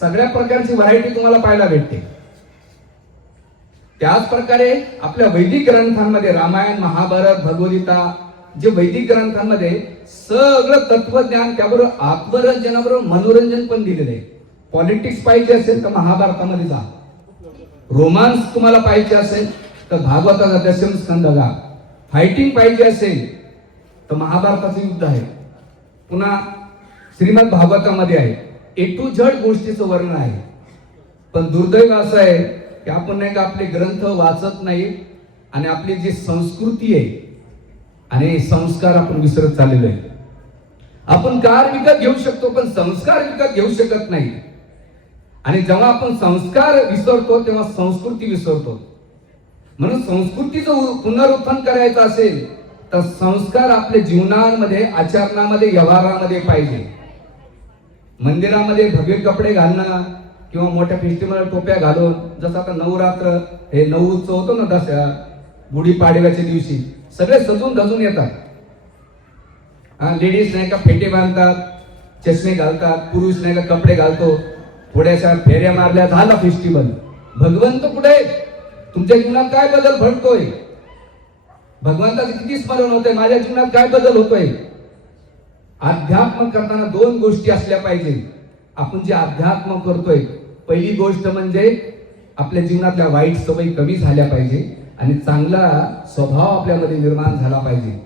सगळ्या प्रकारची व्हरायटी तुम्हाला पाहायला भेटते. त्याच प्रकारे आपल्या वैदिक ग्रंथांमध्ये रामायण, महाभारत, भगवद्गीता जे वैदिक ग्रंथांमध्ये सगळं तत्वज्ञान, त्याबरोबर आत्मरंजनाबरोबर मनोरंजन पण दिलेलं आहे. पॉलिटिक्स पाहिजे असेल तर महाभारतामध्ये जा, रोमांस तुम्हाला पाहिजे असेल तर भागवताचा दशम स्कंद घ्या, फायटिंग पाहिजे असेल तर महाभारताचं युद्ध आहे, पुन्हा श्रीमद भागवतामध्ये आहे. ए टू झेड गोष्टीचं वर्णन आहे. पण दुर्दैव असं आहे की आपण नाही का आपले ग्रंथ वाचत नाही आणि आपली जी संस्कृती आहे आणि संस्कार आपण विसरत चाललेलो आहे. आपण कार विकत घेऊ शकतो पण संस्कार विकत घेऊ शकत नाही. आणि जेव्हा आपण संस्कार विसरतो तेव्हा संस्कृती विसरतो. म्हणून संस्कृतीचं पुनरुत्थान करायचं असेल तर संस्कार आपल्या जीवनामध्ये, आचरणामध्ये, व्यवहारामध्ये पाहिजे. मंदिरामध्ये भव्य कपडे घालणं किंवा मोठ्या फेस्टिवल टोप्या घालून, जसं आता नवरात्र हे नऊ उत्सव होतो ना, दसऱ्या, गुढीपाडव्याच्या दिवशी सगळे सजून धजून येतात. लेडीज नाही का फेटे बांधतात, चष्मे घालतात, पुरुष नाही का कपडे घालतो, थोड्याशा फेऱ्या मारल्या, झाला फेस्टिवल. भगवंत कुठे? तुमच्या जीवनात काय बदल घडतोय? भगवंताचं किती स्मरण होतंय? माझ्या जीवनात काय बदल होतोय? अध्यात्म करताना दोन गोष्टी असल्या पाहिजे. आपण जे अध्यात्म करतोय, पहिली गोष्ट म्हणजे आपल्या जीवनातल्या वाईट सवयी कमी झाल्या पाहिजे आणि चांगला स्वभाव आपल्यामध्ये निर्माण झाला पाहिजे.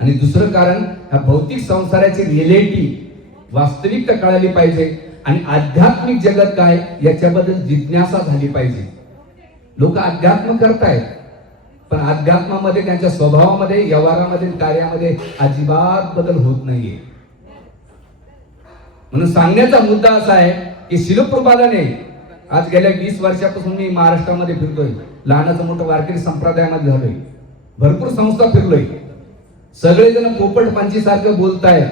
आणि दुसरं कारण, ह्या भौतिक संसाराची रिएलिटी, वास्तविकता कळाली पाहिजे आणि आध्यात्मिक जगत काय याच्याबद्दल जिज्ञासा झाली पाहिजे. लोक अध्यात्म करतायत पण अध्यात्मामध्ये, त्यांच्या स्वभावामध्ये, व्यवहारामध्ये, कार्यामध्ये अजिबात बदल होत नाहीये. म्हणून सांगण्याचा मुद्दा असा आहे की श्रील प्रभुपादाने आज गेल्या 20 वर्षापासून मी महाराष्ट्रामध्ये फिरतोय, लहानाचं मोठं वारकरी संप्रदायामध्ये झालोय, भरपूर संस्था फिरलोय. सगळेजण पोपट पंची सारखं बोलतायत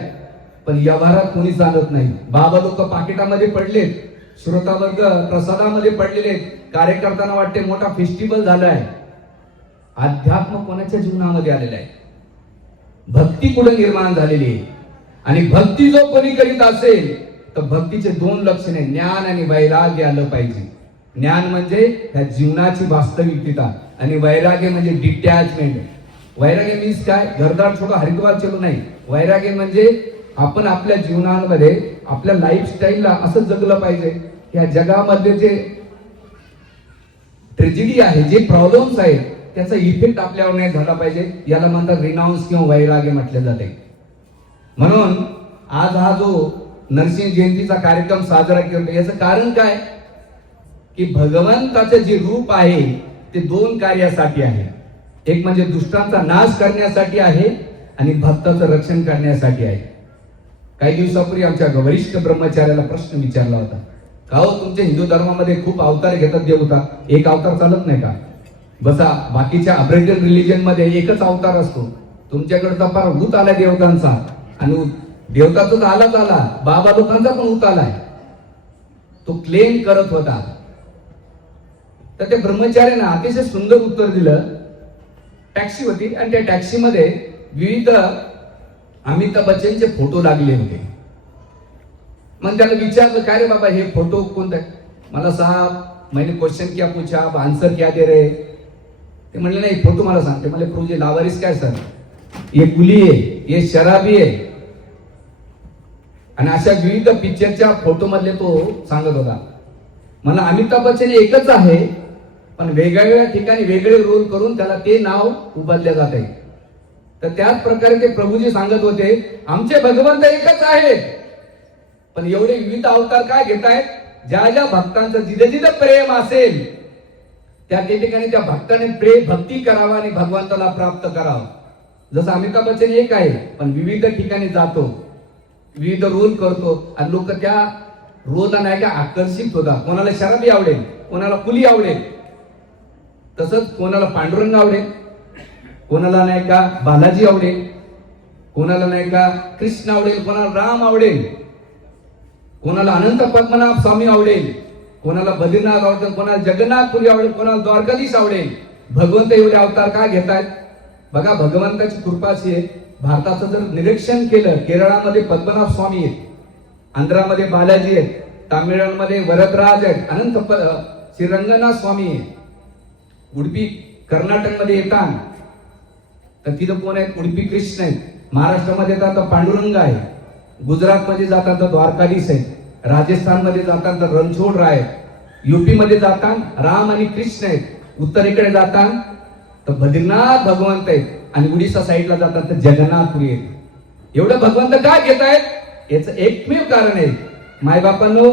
पण व्यवहारात कोणी चालत नाही. बाबा लोक पाकिटामध्ये पडलेत, श्रोतावर्ग प्रसादामध्ये पडलेले, कार्यकर्त्यांना वाटते मोठा फेस्टिवल झालाय. अध्यात्म कोणाच्या जीवनामध्ये आलेला आहे? भक्ती कुठे निर्माण झालेली आहे? आणि भक्ती जो कोणी करीत असेल तर भक्तीचे दोन लक्षणे, ज्ञान आणि वैराग्य आलं पाहिजे. ज्ञान म्हणजे ह्या जीवनाची वास्तविकता आणि वैराग्य म्हणजे डिटॅचमेंट. वैराग्य मीन्स काय? घरदार छोटा हरिद्वार चलो नाही. वैराग्य म्हणजे आपण आपल्या जीवनामध्ये, आपल्या लाईफस्टाईलला असं जगलं पाहिजे की ह्या जगामध्ये जे ट्रेजेडी आहे, जे प्रॉब्लेम्स आहेत, त्याचा इफेक्ट आपल्यावर नाही झाला पाहिजे. याला म्हणतात रिनाउन्स किंवा वैराग्य म्हटले जाते. म्हणून आज हा जो नरसिंह जयंतीचा कार्यक्रम साजरा करतो, याचं कारण काय की भगवंताचे जे रूप आहे ते दोन कार्यासाठी आहे. एक म्हणजे दुष्टांचा नाश करण्यासाठी आहे आणि भक्ताचं रक्षण करण्यासाठी आहे. काही दिवसापूर्वी आमच्या वरिष्ठ ब्रह्मचार्याला प्रश्न विचारला होता, का हो तुमच्या हिंदू धर्मामध्ये खूप अवतार घेतात देवता, एक अवतार चालत नाही का? बसा, बाकीच्या अब्रेजन रिलीजन मध्ये एकच अवतार असतो. तुमच्याकडे तर फार भूत आला देवतांचा, आणि देवताचा तर आलाच आला, बाबा लोकांचा पण भूत आलाय. तो क्लेम करत होता. तर त्या ब्रह्मचार्यानं अतिशय सुंदर उत्तर दिलं. टॅक्सी होती आणि त्या टॅक्सीमध्ये विविध अमिताभ बच्चनचे फोटो लागले होते. मग त्याला विचारलं, काय रे बाबा हे फोटो कोणते? मला साहब मैंने क्वेश्चन किया, पूछा, आप आंसर क्या दे रहे? ते म्हणले नाही, फोटो मला सांगते. मला प्रोजे लावारिस काय सर? ये कुली आहे, ये शराबी आहे. आणि अशा विविध पिक्चरच्या फोटो मधले तो सांगत होता. मला अमिताभ बच्चन एकच आहे पण वेगवेगळ्या ठिकाणी वेगळे रोल करून त्याला ते नाव उबदले जाते. तर त्याच प्रकारे ते प्रभूजी सांगत होते, आमचे भगवंत एकच आहेत पण एवढे विविध अवतार काय घेत आहेत? ज्या ज्या भक्तांचं जिथे जिथे प्रेम असेल त्या ठिकाणी त्या भक्ताने प्रेम भक्ती करावा आणि भगवंताला प्राप्त करावं. जसं अमिताभ बच्चन एक आहे पण विविध ठिकाणी जातो, विविध रोल करतो आणि लोक त्या रोलला नाही का आकर्षित होतात. कोणाला शराबी आवडेल, कोणाला कुली आवडेल, तसंच कोणाला पांडुरंग आवडेल, कोणाला नाही का बालाजी आवडेल, कोणाला नाही का कृष्ण आवडेल, कोणाला राम आवडेल, कोणाला अनंत पद्मनाभ स्वामी आवडेल, कोणाला बद्रीनाथ आवडेल, कोणाला जगन्नाथपुरी आवडेल, कोणाला द्वारकाधीश आवडेल. भगवंत एवढे अवतार का घेतात? बघा, भगवंताची कृपाची आहे. भारताचं जर निरीक्षण केलं, केरळामध्ये पद्मनाभ स्वामी आहेत, आंध्रामध्ये बालाजी आहेत, तामिळनाडूमध्ये वरदराज आहेत, श्री रंगनाथ स्वामी आहे. उडपी कर्नाटकमध्ये येतात तर तिथं कोण आहेत? उडपी कृष्ण आहेत. महाराष्ट्रामध्ये येतात तर पांडुरंग आहे. गुजरातमध्ये जातात तर द्वारकाधीश आहेत. राजस्थानमध्ये जातात तर रणछोड राय आहेत. युपी मध्ये जातात राम आणि कृष्ण आहेत. उत्तरेकडे जातात तर बद्रीनाथ भगवंत आहेत. आणि उडीसा साईडला जातात तर जगन्नाथपुरी आहेत. एवढं भगवंत का घेत आहेत? याचं एकमेव कारण आहे, मायबापांनो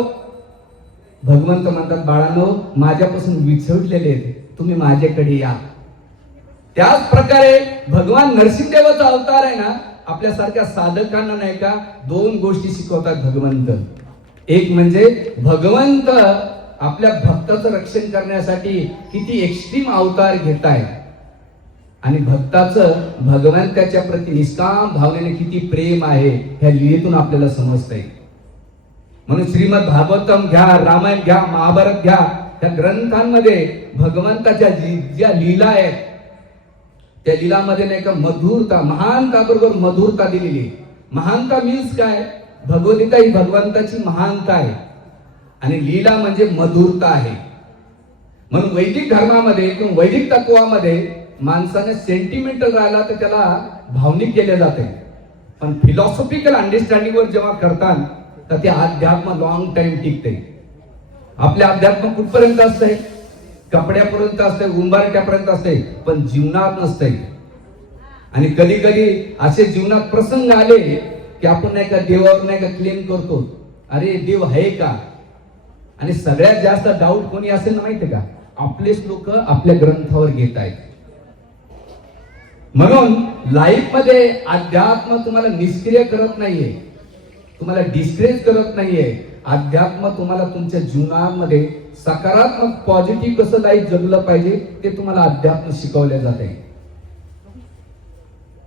भगवंत म्हणतात बाळांनो माझ्यापासून विछवटलेले आहेत, तुम्ही माझ्याकडे या. त्याच प्रकारे भगवान नरसिंहदेवाचा अवतार आहे ना, आपल्यासारख्या साधकांना नाही का दोन गोष्टी शिकवतात भगवंत. एक म्हणजे भगवंत आपल्या भक्ताचं रक्षण करण्यासाठी किती एक्स्ट्रीम अवतार घेत आहे आणि भक्ताचं भगवंताच्या प्रती निष्काम भावनेने किती प्रेम आहे ह्या लीलेतून आपल्याला समजतंय. म्हणून श्रीमद भागवतम घ्या, रामायण घ्या, महाभारत घ्या, या ग्रंथांमध्ये भगवंताच्या ज्या लीला आहेत त्या लीलामध्ये नाही का मधुरता, महानता बरोबर मधुरता दिलेली. महानता मीन्स काय? भगवद्गीता ही भगवंताची महानता आहे आणि लीला म्हणजे मधुरता आहे. म्हणून वैदिक धर्मामध्ये किंवा वैदिक तत्वामध्ये माणसाने सेंटिमेंटल राहिला तर त्याला भावनिक केले जाते, पण फिलॉसॉफिकल अंडरस्टँडिंग वर जेव्हा करतात तर ते अध्यात्म लॉंग टाइम टिकते. आपले अध्यात्म कुठपर्यंत असते? कपड्यापर्यंत असते, उंबारट्यापर्यंत असते, पण जीवनात नसते. आणि कधी कधी असे जीवनात प्रसंग आले की आपण नाही का देवावर नाही का क्लेम करतो, अरे देव आहे का? आणि सगळ्यात जास्त डाऊट कोणी असेल ना माहिती का? आपलेच लोक आपल्या ग्रंथावर घेत आहेत. म्हणून लाईफ मध्ये अध्यात्म तुम्हाला निष्क्रिय करत नाहीये, तुम्हाला डिस्करेज करत नाहीये. अध्यात्म तुम्हाला तुमच्या जीवनामध्ये सकारात्मक पॉझिटिव्ह कसं लाईफ जगलं पाहिजे ते तुम्हाला अध्यात्म शिकवले जाते.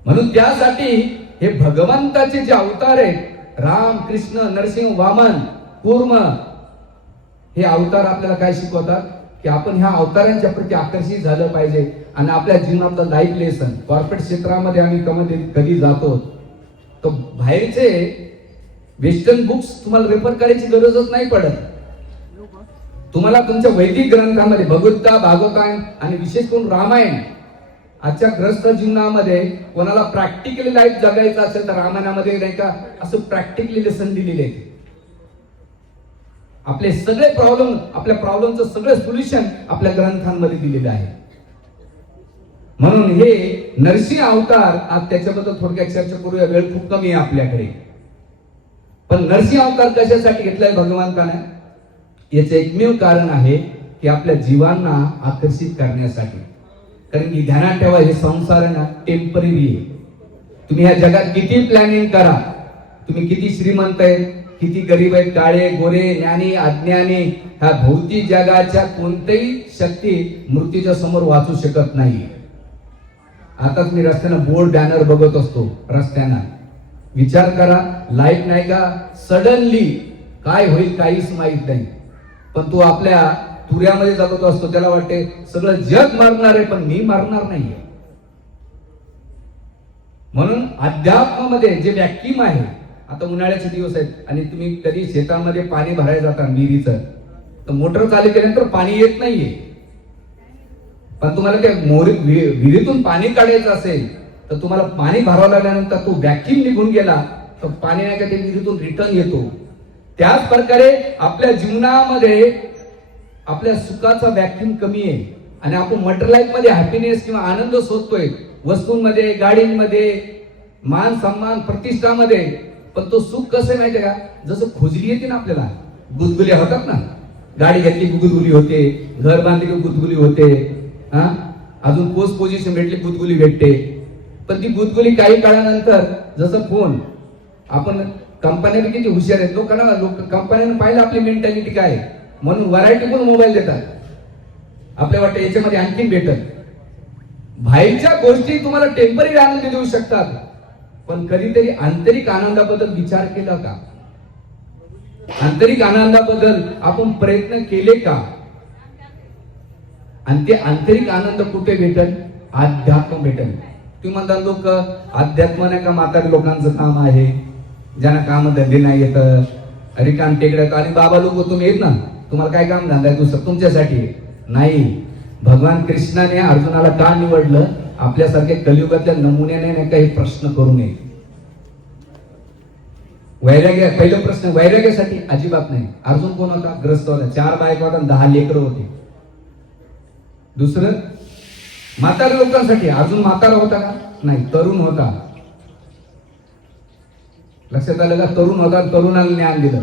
म्हणून त्यासाठी हे भगवंताचे जे अवतार आहेत राम, कृष्ण, नरसिंह, वामन, कूर्म, हे अवतार आपल्याला काय शिकवतात की आपण ह्या अवतारांच्या प्रती आकर्षित झालं पाहिजे. आणि आपल्या जीवनातलं लाईफ लेसन कॉर्पोरेट क्षेत्रामध्ये आम्ही कधी जातो तर बाहेरचे वेस्टर्न बुक्स तुम्हाला रेफर करायची गरजच नाही पडत. तुम्हाला तुमच्या वैदिक ग्रंथामध्ये भगवद्गीता, भागवतान आणि विशेष करून रामायण आजच्या ग्रस्त जीवनामध्ये कोणाला प्रॅक्टिकली लाईफ जगायचं असेल तर रामायणामध्ये नाही का असं प्रॅक्टिकली लेसन दिलेले आहे. आपले सगळे प्रॉब्लेम, आपल्या प्रॉब्लेमचं सगळं सोल्युशन आपल्या ग्रंथांमध्ये दिलेलं आहे. म्हणून हे नरसिंह अवतार आज त्याच्याबद्दल थोडक्यात चर्चा करूया, वेळ खूप कमी आहे आपल्याकडे. पण नरसिंह अवतार कशासाठी घेतलाय भगवंताने? याचं एकमेव कारण आहे की आपल्या जीवांना आकर्षित करण्यासाठी. कारण की ध्यानात ठेवा हे संसार आहे ना टेम्पररी आहे. तुम्ही ह्या जगात किती प्लॅनिंग करा, तुम्ही किती श्रीमंत आहेत, किती गरीब आहेत, काळे गोरे, ज्ञानी अज्ञानी, ह्या भौतिक जगाच्या कोणत्याही शक्ती मृत्यूच्या समोर वाचू शकत नाही. आताच मी रस्त्यानं बोर्ड बॅनर बघत असतो रस्त्यानं. विचार करा, लाईफ नाही का सडनली काय होईल काहीच माहित नाही, पण तो आपल्या तुऱ्यामध्ये जगत असतो. त्याला वाटते सगळं जग मरणार आहे पण मी मरणार नाहीये. म्हणून अध्यात्मामध्ये जे व्याख्यान आहे, आता उन्हाळ्याचे दिवस आहेत आणि तुम्ही कधी शेतामध्ये पाणी भरायला जाता विहिरीचं, तर मोटर चालू केल्यानंतर पाणी येत नाहीये. पण तुम्हाला त्या विहिरीतून पाणी काढायचं असेल तर तुम्हाला पाणी भरावं लागल्यानंतर तो व्हॅक्यूम निघून गेला तर पाणी नाही का ते विहिरीतून रिटर्न येतो. त्याच प्रकारे आपल्या जीवनामध्ये आपल्या सुखाचा व्हॅक्यूम कमी आहे आणि आपण मटर लाईफ मध्ये हॅपीनेस किंवा आनंद शोधतोय वस्तूंमध्ये, गाडींमध्ये, मान सन्मान, प्रतिष्ठामध्ये. पण तो सुख कसं माहितीये का? जसं खुजली येते ना आपल्याला, गुदगुली होतात ना, गाडी घेतली की गुदगुली होते, घर बांधली की गुदगुली होते, अजून पोस्ट पोझिशन भेटली गुदगुली भेटते. पण ती गुदगुली काही काळानंतर, जसं फोन, आपण कंपन्या किती हुशार आहेत, लोक कंपन्यांनी पाहिलं आपली मेंटॅलिटी काय, म्हणून व्हरायटी पण मोबाईल देतात. आपल्या वाटतं याच्यामध्ये आणखीन भेटत. बाहेरच्या गोष्टी तुम्हाला टेम्पररी आनंद देऊ शकतात, पण कधीतरी आंतरिक आनंदाबद्दल विचार केला का? आंतरिक आनंदाबद्दल आपण प्रयत्न केले का? आणि ते आंतरिक आनंद कुठे भेटल? अध्यात्म भेटल. तुम्ही म्हणता लोक अध्यात्म नाही का म्हातारी लोकांचं काम आहे, ज्यांना काम धंदे नाही येत, रिकाम टेकड्यात आणि बाबा लोक तुम्ही येत ना, तुम्हाला काय काम धंदा आहे दुसरं तुमच्यासाठी आहे? नाही. भगवान कृष्णाने अर्जुनाला का निवडलं? आपल्यासारख्या कलियुगातल्या नमुन्याने नाही काही प्रश्न करू नये. वैराग्य, पहिला प्रश्न वैराग्यासाठी अजिबात नाही. अर्जुन कोण होता? ग्रस्त होता, 4 बायका होता, 10 लेकरं होते. दुसरं म्हाताऱ्या लोकांसाठी. अर्जुन म्हातारा होता का? नाही, तरुण होता. लक्षात आलं का? तरुण होता, तरुणाला ज्ञान दिलं.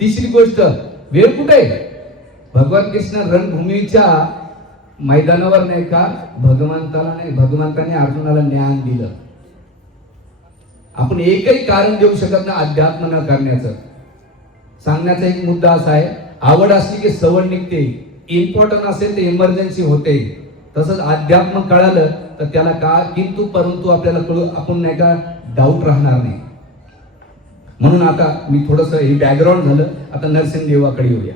तिसरी गोष्ट, वेळ कुठे? भगवान कृष्ण रणभूमीच्या मैदानावर नाही का भगवंताने अर्जुनाला ज्ञान दिलं. आपण एकही कारण देऊ शकत नाही अध्यात्म न करण्याचं. सांगण्याचा एक मुद्दा असा आहे, आवड असली की सवड निघते, इम्पॉर्टंट असेल तर इमर्जन्सी होते. तसंच अध्यात्म कळालं तर त्याला का किंतु परंतु आपल्याला कळू, आपण नाही का डाऊट राहणार नाही. म्हणून आता मी थोडस हे बॅकग्राऊंड झालं. आता नरसिंहदेवाकडे येऊया.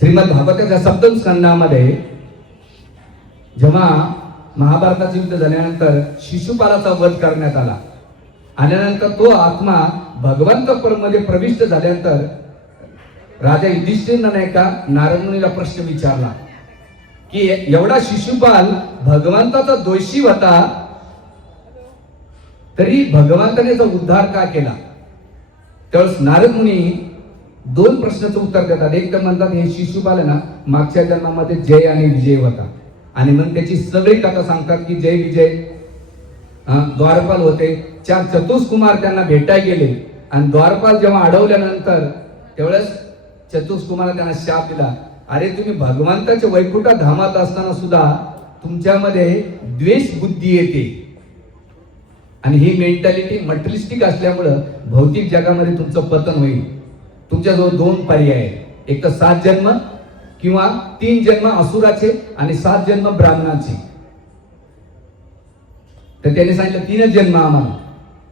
श्रीमद भागवताच्या सप्तम स्कंदामध्ये जेव्हा महाभारताचं युद्ध झाल्यानंतर शिशुपालाचा वध करण्यात आला, आल्यानंतर तो आत्मा भगवंत मध्ये प्रविष्ट झाल्यानंतर राजा युधिष्ठिरनं नाही का नारद मुनीला प्रश्न विचारला की एवढा शिशुपाल भगवंताचा दोषी होता, तरी भगवंताने जो उद्धार का केला? त्यावेळेस नारद मुनी 2 प्रश्नाचं उत्तर देतात. एक तर म्हणतात हे शिशुपाल आहे ना, मागच्या जन्मामध्ये जय आणि विजय होता, आणि मग त्याची सगळी कथा सांगतात की जय विजय द्वारपाल होते. 4 चतुष्कुमार त्यांना भेटायला गेले, आणि द्वारपाल जेव्हा अडवल्यानंतर त्यावेळेस चतुष्कुमाराने त्यांना शाप दिला, अरे तुम्ही भगवंताच्या वैकुंठ धामात असताना सुद्धा तुमच्यामध्ये द्वेष बुद्धी येते, आणि ही मेंटॅलिटी मटेरियलिस्टिक असल्यामुळं भौतिक जगामध्ये तुमचं पतन होईल. तुमच्याजवळ 2 पर्याय आहेत, एक तर 7 जन्म किंवा 3 जन्म असुराचे आणि 7 जन्म ब्राह्मणाचे. तर त्यांनी सांगितलं 3च जन्म आम्हाला.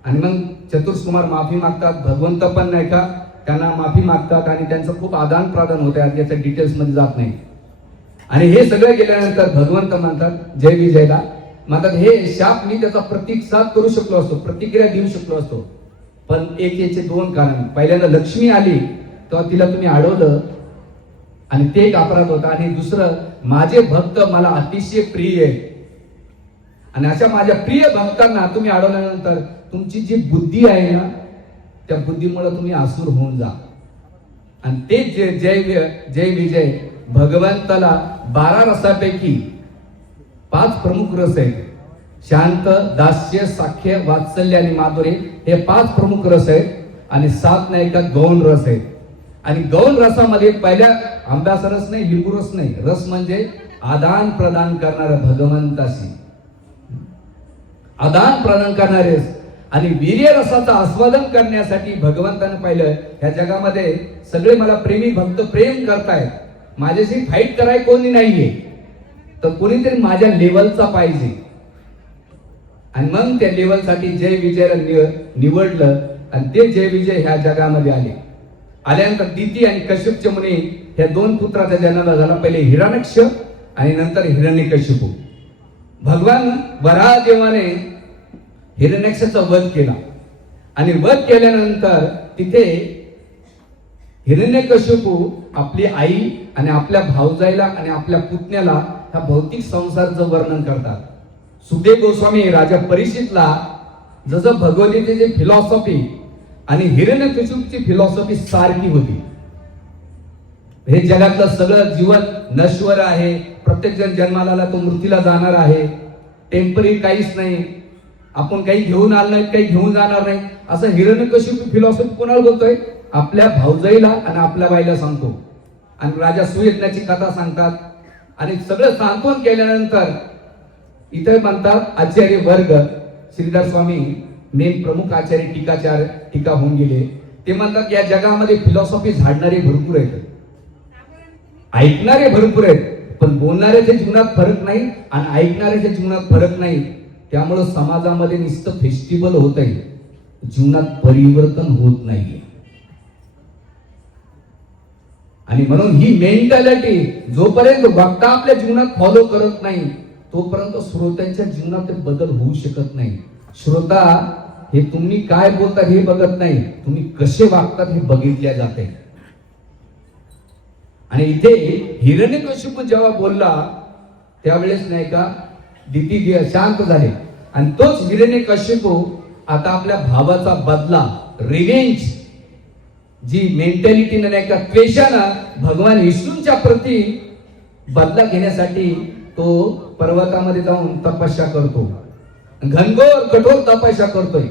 आणि मग चतुष्कुमार माफी मागतात, भगवंत पण नाही का त्यांना माफी मागतात, आणि त्यांचं खूप आदान प्रदान होते, याच्या डिटेल्स मध्ये जात नाही. आणि हे सगळं गेल्यानंतर भगवंत म्हणतात जय विजयला, म्हणतात हे शाप मी त्याचा प्रतिसाद करू शकलो असतो, प्रतिक्रिया देऊ शकलो असतो, पण याचे 2 कारण. पहिल्यांदा लक्ष्मी आली तेव्हा तिला तुम्ही अडवलं, आणि ते एक अपराध होता. आणि दुसरं, माझे भक्त मला अतिशय प्रिय आहे, आणि अशा माझ्या प्रिय भक्तांना तुम्ही अडवल्यानंतर तुमची जी बुद्धी आहे ना, त्या बुद्धीमुळे तुम्ही असुर होऊन जा. आणि ते जय विजय भगवंताला 12 रसापैकी 5 प्रमुख रस आहेत. शांत, दास्य, साख्य, वात्सल्य आणि माधुर्य हे 5 प्रमुख रस आहेत, आणि 7 नाही का गौण रस आहेत. आणि गौण रसामध्ये पहिल्या आंब्याचा रस नाही, लिंबू रस नाही, रस म्हणजे आदान प्रदान करणारा भगवंताशी आदान प्रदान करणारे. आणि वीर्य रसाचं आस्वादन करण्यासाठी भगवंताने पाहिलं ह्या जगामध्ये सगळे मला प्रेमी भक्त प्रेम करतायत, माझ्याशी फाईट कराय कोणी नाहीये, तर कोणीतरी माझ्या लेवलचा पाहिजे. आणि मग त्या लेवलसाठी जय विजयला निवडलं, आणि ते जय विजय ह्या जगामध्ये आल्यानंतर दिती आणि कश्यपचे मुनी ह्या 2 पुत्राचा जन्म झाला. पहिले हिरण्यक्ष आणि नंतर हिरण्यकशिपू. भगवान वराहदेवाने हिरण्यक्षाचा वध केला, आणि वध केल्यानंतर तिथे हिरण्यकशिपू आपली आई आणि आपल्या भावजाईला आणि आपल्या पुतण्याला ह्या भौतिक संसाराचं वर्णन करतात. सुखदेव गोस्वामी राजा परीक्षितला जसं भगवद्गीतेची फिलॉसॉफी आणि हिरण्यकशिपूची फिलॉसॉफी सारखी होती. हे जगातलं सगळं जीवन नश्वर आहे, प्रत्येक जण जन्माला आला तो मृत्यूला जाणार आहे, टेम्पररी काहीच नाही, आपण काही घेऊन आलो नाही, काही घेऊन जाणार नाही, असं हिरण्यकशिपू फिलॉसॉफी कोणाला बोलतोय? आपल्या भाऊजाईला आणि आपल्या बाईला सांगतो. आणि राजा सुयज्ञाची कथा सांगतात, आणि सगळं सांत्वन केल्यानंतर इथे म्हणतात आचार्य वर्ग, श्रीधर स्वामी मेन प्रमुख आचार्य टीका होऊन गेले. ते म्हणतात या जगामध्ये फिलॉसॉफी झाडणारे भरपूर आहेत, ऐकणारे भरपूर आहेत, पण बोलणाऱ्याच्या जीवनात फरक नाही आणि ऐकणाऱ्याच्या जीवनात फरक नाही. त्यामुळे समाजामध्ये नुसतं फेस्टिवल होत आहे, जीवनात परिवर्तन होत नाही. आणि म्हणून ही मेंटॅलिटी जोपर्यंत वक्ता आपल्या जीवनात फॉलो करत नाही तोपर्यंत श्रोत्यांच्या जीवनात बदल होऊ शकत नाही. श्रोता हे तुम्ही काय बोलतात हे बघत नाही, तुम्ही कसे वागतात हे बघितले जाते. आणि इथे हिरण्यकशिपू जेव्हा बोलला त्यावेळेस नाही का दिती शांत झाले. आणि तोच हिरण्यकशिपू आता आपल्या भावाचा बदला, रिव्हेंज, जी मेंटॅलिटीने नाही का त्वेषानं भगवान विष्णूंच्या प्रती बदला घेण्यासाठी तो पर्वतामध्ये जाऊन तपस्या करतो. घनघोर कठोर तपस्या करतोय.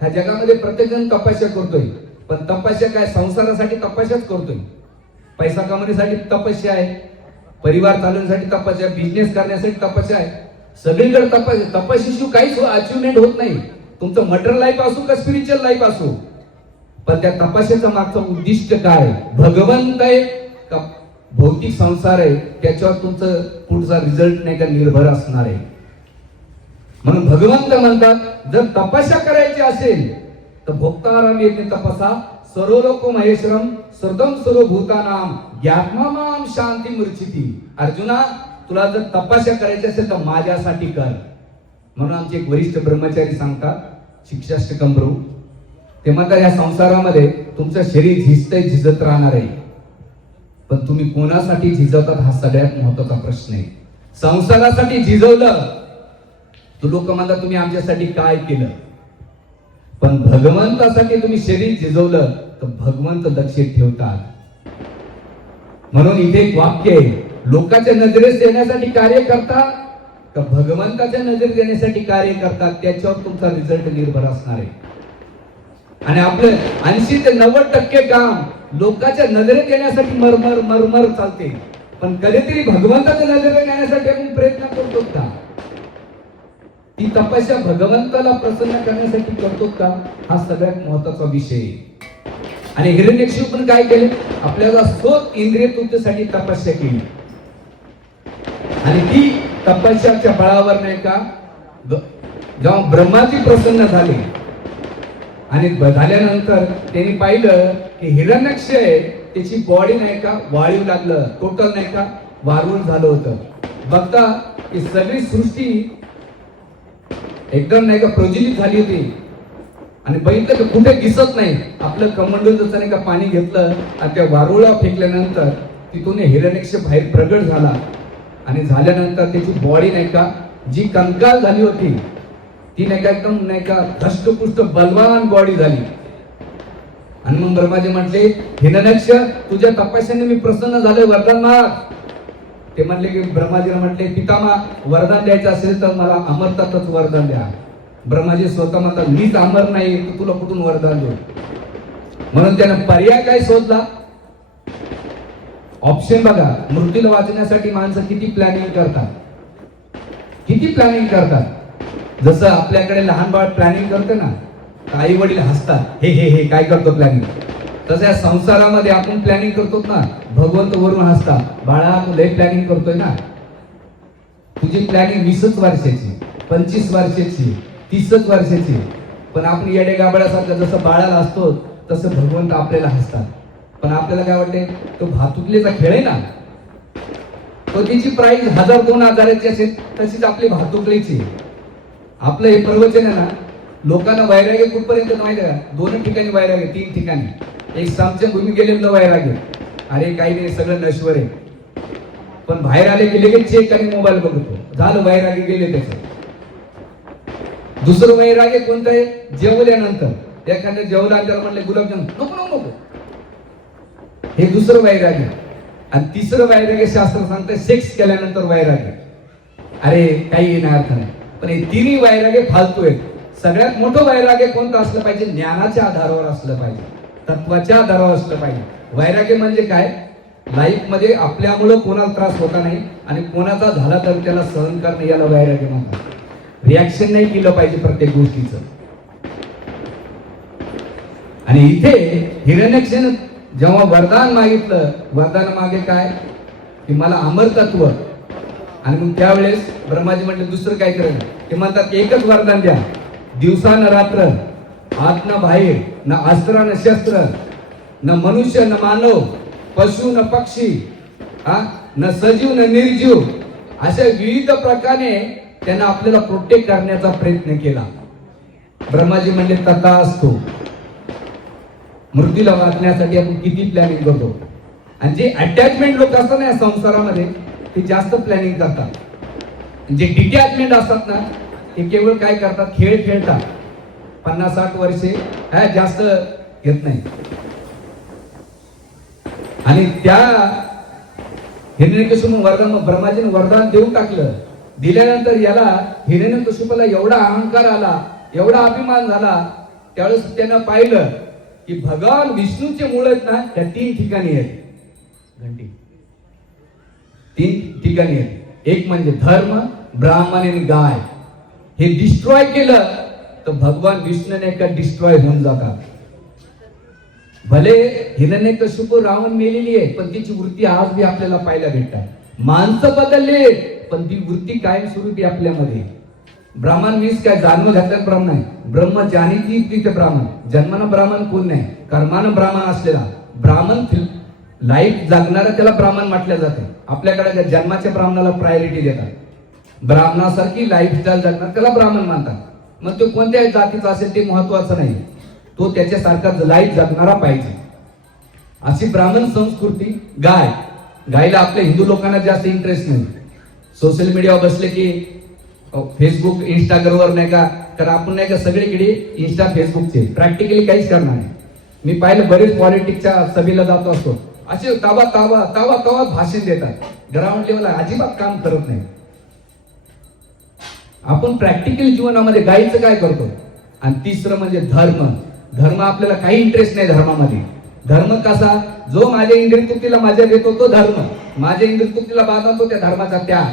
ह्या जगामध्ये प्रत्येक जण तपस्या करतोय, पण तपस्या काय संसारासाठी तपस्याच करतोय. पैसा कमवण्यासाठी तपस्या आहे, परिवार चालवण्यासाठी तपस्या, बिझनेस करण्यासाठी तपस्या आहे, सगळीकडे तपस्या. तपस्येशिवाय काहीच अचिव्हमेंट होत नाही, तुमचं मटेरियल लाईफ असो का स्पिरिच्युअल लाईफ असो. पण त्या तपस्याचा मागचं उद्दिष्ट काय? भगवंत आहे का भौतिक संसार आहे, त्याच्यावर तुमचं पुढचा रिझल्ट नाही का निर्भर असणार आहे. म्हणून भगवंत म्हणतात जर तपस्या करायची असेल तर भोक्ताराम यज्ञ तपसा सर्वलोक महेश्वरम सर्वम सर्वभूतानाम ज्ञात्मा शांती मूर्छिती. अर्जुना, तुला जर तपस्या करायची असेल तर माझ्यासाठी कर. म्हणून आमचे एक वरिष्ठ ब्रह्मचारी सांगतात, शिक्षाष्टकम प्रभू, ते म्हणतात या संसारामध्ये तुमचं शरीर झिजतंय, झिजत राहणार आहे, पण तुम्ही कोणासाठी झिजवतात हा सगळ्यात महत्वाचा प्रश्न आहे. संसारासाठी झिजवलं तर लोक म्हणतात तुम्ही आमच्यासाठी काय केलं, पण भगवंतासाठी तुम्ही शरीर झिजवलं तर भगवंत लक्षात ठेवतात. म्हणून इथे एक वाक्य आहे, लोकांच्या नजरेस येण्यासाठी कार्य करता का भगवंताच्या नजरेत येण्यासाठी कार्य करतात, त्याच्यावर तुमचा रिझल्ट निर्भर असणार आहे. आणि आपलं 80 ते 90% काम लोकांच्या नजरेत येण्यासाठी मरमर मरमर चालते, पण कधीतरी भगवंताच्या नजरेत येण्यासाठी आपण प्रयत्न करतो का? ती तपस्या भगवंताला प्रसन्न करण्यासाठी करतो का? हा सगळ्यात महत्वाचा विषय. आणि हिरण्यकशिपू पण काय केले? आपल्याला स्वत इंद्रिय तृप्तीसाठी तपस्या केली. आणि ती तपस्याच्या बळावर नाही का जेव्हा ब्रह्माजी प्रसन्न झाले आणि झाल्यानंतर त्यांनी पाहिलं की हिरण्यक्ष आहे त्याची बॉडी नाही का वाळीव लागलं, टोटल नाही का वारूळ झालं होतं. बघता की सगळी सृष्टी एकदम नाही का प्रज्वलित झाली होती. आणि बघितलं की कुठे दिसत नाही. आपलं कमंडलचं नाही का पाणी घेतलं आणि त्या वारुळा फेकल्यानंतर तिथून हिरण्यक्ष बाहेर प्रगट झाला. आणि झाल्यानंतर त्याची बॉडी नाही का जी कंकाळ झाली होती ती नाही का एकदम नाही का धष्टपुष्ट बलवान बॉडी झाली. आणि मग ब्रह्माजी म्हटले, हिरण्यक्ष तुझ्या तपस्याने मी प्रसन्न झाले, वरदान माग. ते म्हणले की ब्रह्माजीला म्हटले, पितामा वरदान द्यायचं असेल तर मला अमरत्वाच वरदान द्या. ब्रह्माजी स्वतः म्हणतात मीच अमर नाही तर तुला कुठून वरदान देऊ. म्हणून त्यानं पर्याय काय शोधला? ऑप्शन बघा. मृत्यूला वाचण्यासाठी माणसं किती प्लॅनिंग करतात, किती प्लॅनिंग करतात. जसं आपल्याकडे लहान बाळ प्लॅनिंग करते ना, आई वडील हसतात, हे हे हे काय करतो प्लॅनिंग. तसं या संसारामध्ये आपण प्लॅनिंग करतो ना, भगवंत वरून हसतात, बाळा तू लय प्लॅनिंग करतोय ना. तुझी प्लॅनिंग 20 वर्षाची, 25 वर्षाची, 30 वर्षाची, पण आपण येडे गाबड्यासारखं जसं बाळाला असतो तसं भगवंत आपल्याला हसतात. पण आपल्याला काय वाटते, तो भातुकलीचा खेळ आहे ना, तो तिची प्राइस 1000-2000 असेल, तशीच आपली भातुकलीची. आपलं हे प्रवचन आहे ना, लोकांना वैराग्य कुठपर्यंत माहिती आहे का? 2 ठिकाणी वैराग्य, 3 ठिकाणी. एक सामच्या भूमी गेले वैराग्य, अरे काही नाही सगळं नश्वर आहे. पण बाहेर आले की लगेच चेक आणि मोबाईल बघतो, झालं वैराग्य गेले त्याचं. दुसरं वैराग्य कोणतं आहे? जेवल्यानंतर एखाद्या जेवला त्याला म्हणले गुलाबजाम नको नको नको, हे दुसरं वैराग्य. आणि तिसरं वैराग्य शास्त्र सांगतं सेक्स केल्यानंतर वैराग्य. अरे काही येणार अर्थ नाही. पण हे तिन्ही वैराग्य फालतू आहेत. सगळ्यात मोठं वैराग्य कोणतं असलं पाहिजे? ज्ञानाच्या आधारावर असलं पाहिजे, तत्वाच्या आधारावर असलं पाहिजे. वैराग्य म्हणजे काय? लाईफ मध्ये आपल्यामुळं कोणाला त्रास होता नाही आणि कोणाचा झाला तर त्याला सहन करणे, याला वैराग्य म्हणतात. रिॲक्शन नाही केलं पाहिजे प्रत्येक गोष्टीचं. आणि इथे हिरण्यक्षने जेव्हा वरदान मागितलं, वरदान मागे काय की मला अमरतत्व. आणि मग त्यावेळेस ब्रह्माजी म्हटले दुसरं काय करेल? ते म्हणतात एकच वरदान द्या, दिवसा न रात्र, आत न बाहेर, न अस्त्र न शस्त्र, न मनुष्य न मानव, पशु न पक्षी, न सजीव न निर्जीव, अशा विविध प्रकारे त्यांना आपल्याला प्रोटेक्ट करण्याचा प्रयत्न केला. ब्रह्माजी म्हणले तथा असतो. मृत्यूला वाचण्यासाठी आपण किती प्लॅनिंग करतो. आणि जे अटॅचमेंट लोक असतात ना या संसारामध्ये ते जास्त प्लॅनिंग करतात. जे डिटॅचमेंट असतात ना ते केवळ काय करतात, खेळ खेळतात. 50-60 वर्षे जास्त घेत नाही. आणि त्या हिरण्यकशिपू वरदान ब्रह्माजीने वरदान देऊन टाकलं. दिल्यानंतर याला हिरण्यकशिपूला एवढा अहंकार आला, एवढा अभिमान झाला. त्यावेळेस त्यानं पाहिलं की भगवान विष्णूचे मूळ आहेत ना त्या 3 ठिकाणी आहेत. घंटी 3 ठिकाणी आहेत. एक म्हणजे धर्म, ब्राह्मण आणि गाय. हे डिस्ट्रॉय केलं तर भगवान विष्णूने का डिस्ट्रॉय होऊन जातात. भले हिरण्यकशिपू रावण मेलेली आहे पण तिची वृत्ती आज बी आपल्याला पाहायला भेटतात. माणसं बदलले पण ती वृत्ती कायमस्वरूपी आपल्यामध्ये. ब्राह्मण मीन्स काय, जाणून घातल्यात ब्राह्मण आहे. ब्रह्म जाणीती तिथे ब्राह्मण. जन्मानं ब्राह्मण कोण नाही, कर्मानं ब्राह्मण असलेला ब्राह्मण लाईफ जगणारा त्याला ब्राह्मण म्हटलं जाते. आपल्याकडे जन्माच्या ब्राह्मणाला प्रायोरिटी देतात. ब्राह्मणासारखी लाईफस्टाईल जगणार त्याला ब्राह्मण मानतात. मग तो कोणत्याही जातीचा असेल ते महत्वाचं नाही, तो त्याच्यासारखा लाईफ जगणारा पाहिजे. अशी ब्राह्मण संस्कृती. गाय, गायला आपल्या हिंदू लोकांना जास्त इंटरेस्ट नाही. सोशल मीडियावर बसले की फेसबुक इंस्टाग्रामवर नाही का, तर आपण नाही का सगळीकडे इंस्टा फेसबुकचे प्रॅक्टिकली काहीच करणार नाही. मी पाहिलं बरेच पॉलिटिक्सच्या सभेला जातो असतो, असे तावा तावा तावा तावा भाषण देतात. ग्राउंड लेवलला अजिबात काम करत नाही. आपण प्रॅक्टिकल जीवनामध्ये गायीचं काय करतो. आणि तिसरं म्हणजे धर्म. धर्म आपल्याला काही इंटरेस्ट नाही धर्मामध्ये. धर्म कसा, जो माझ्या इंद्रिय तृप्तीला माझ्या देतो तो धर्म, माझ्या इंद्रिय तृप्तीला बाधतो त्या धर्माचा त्याग.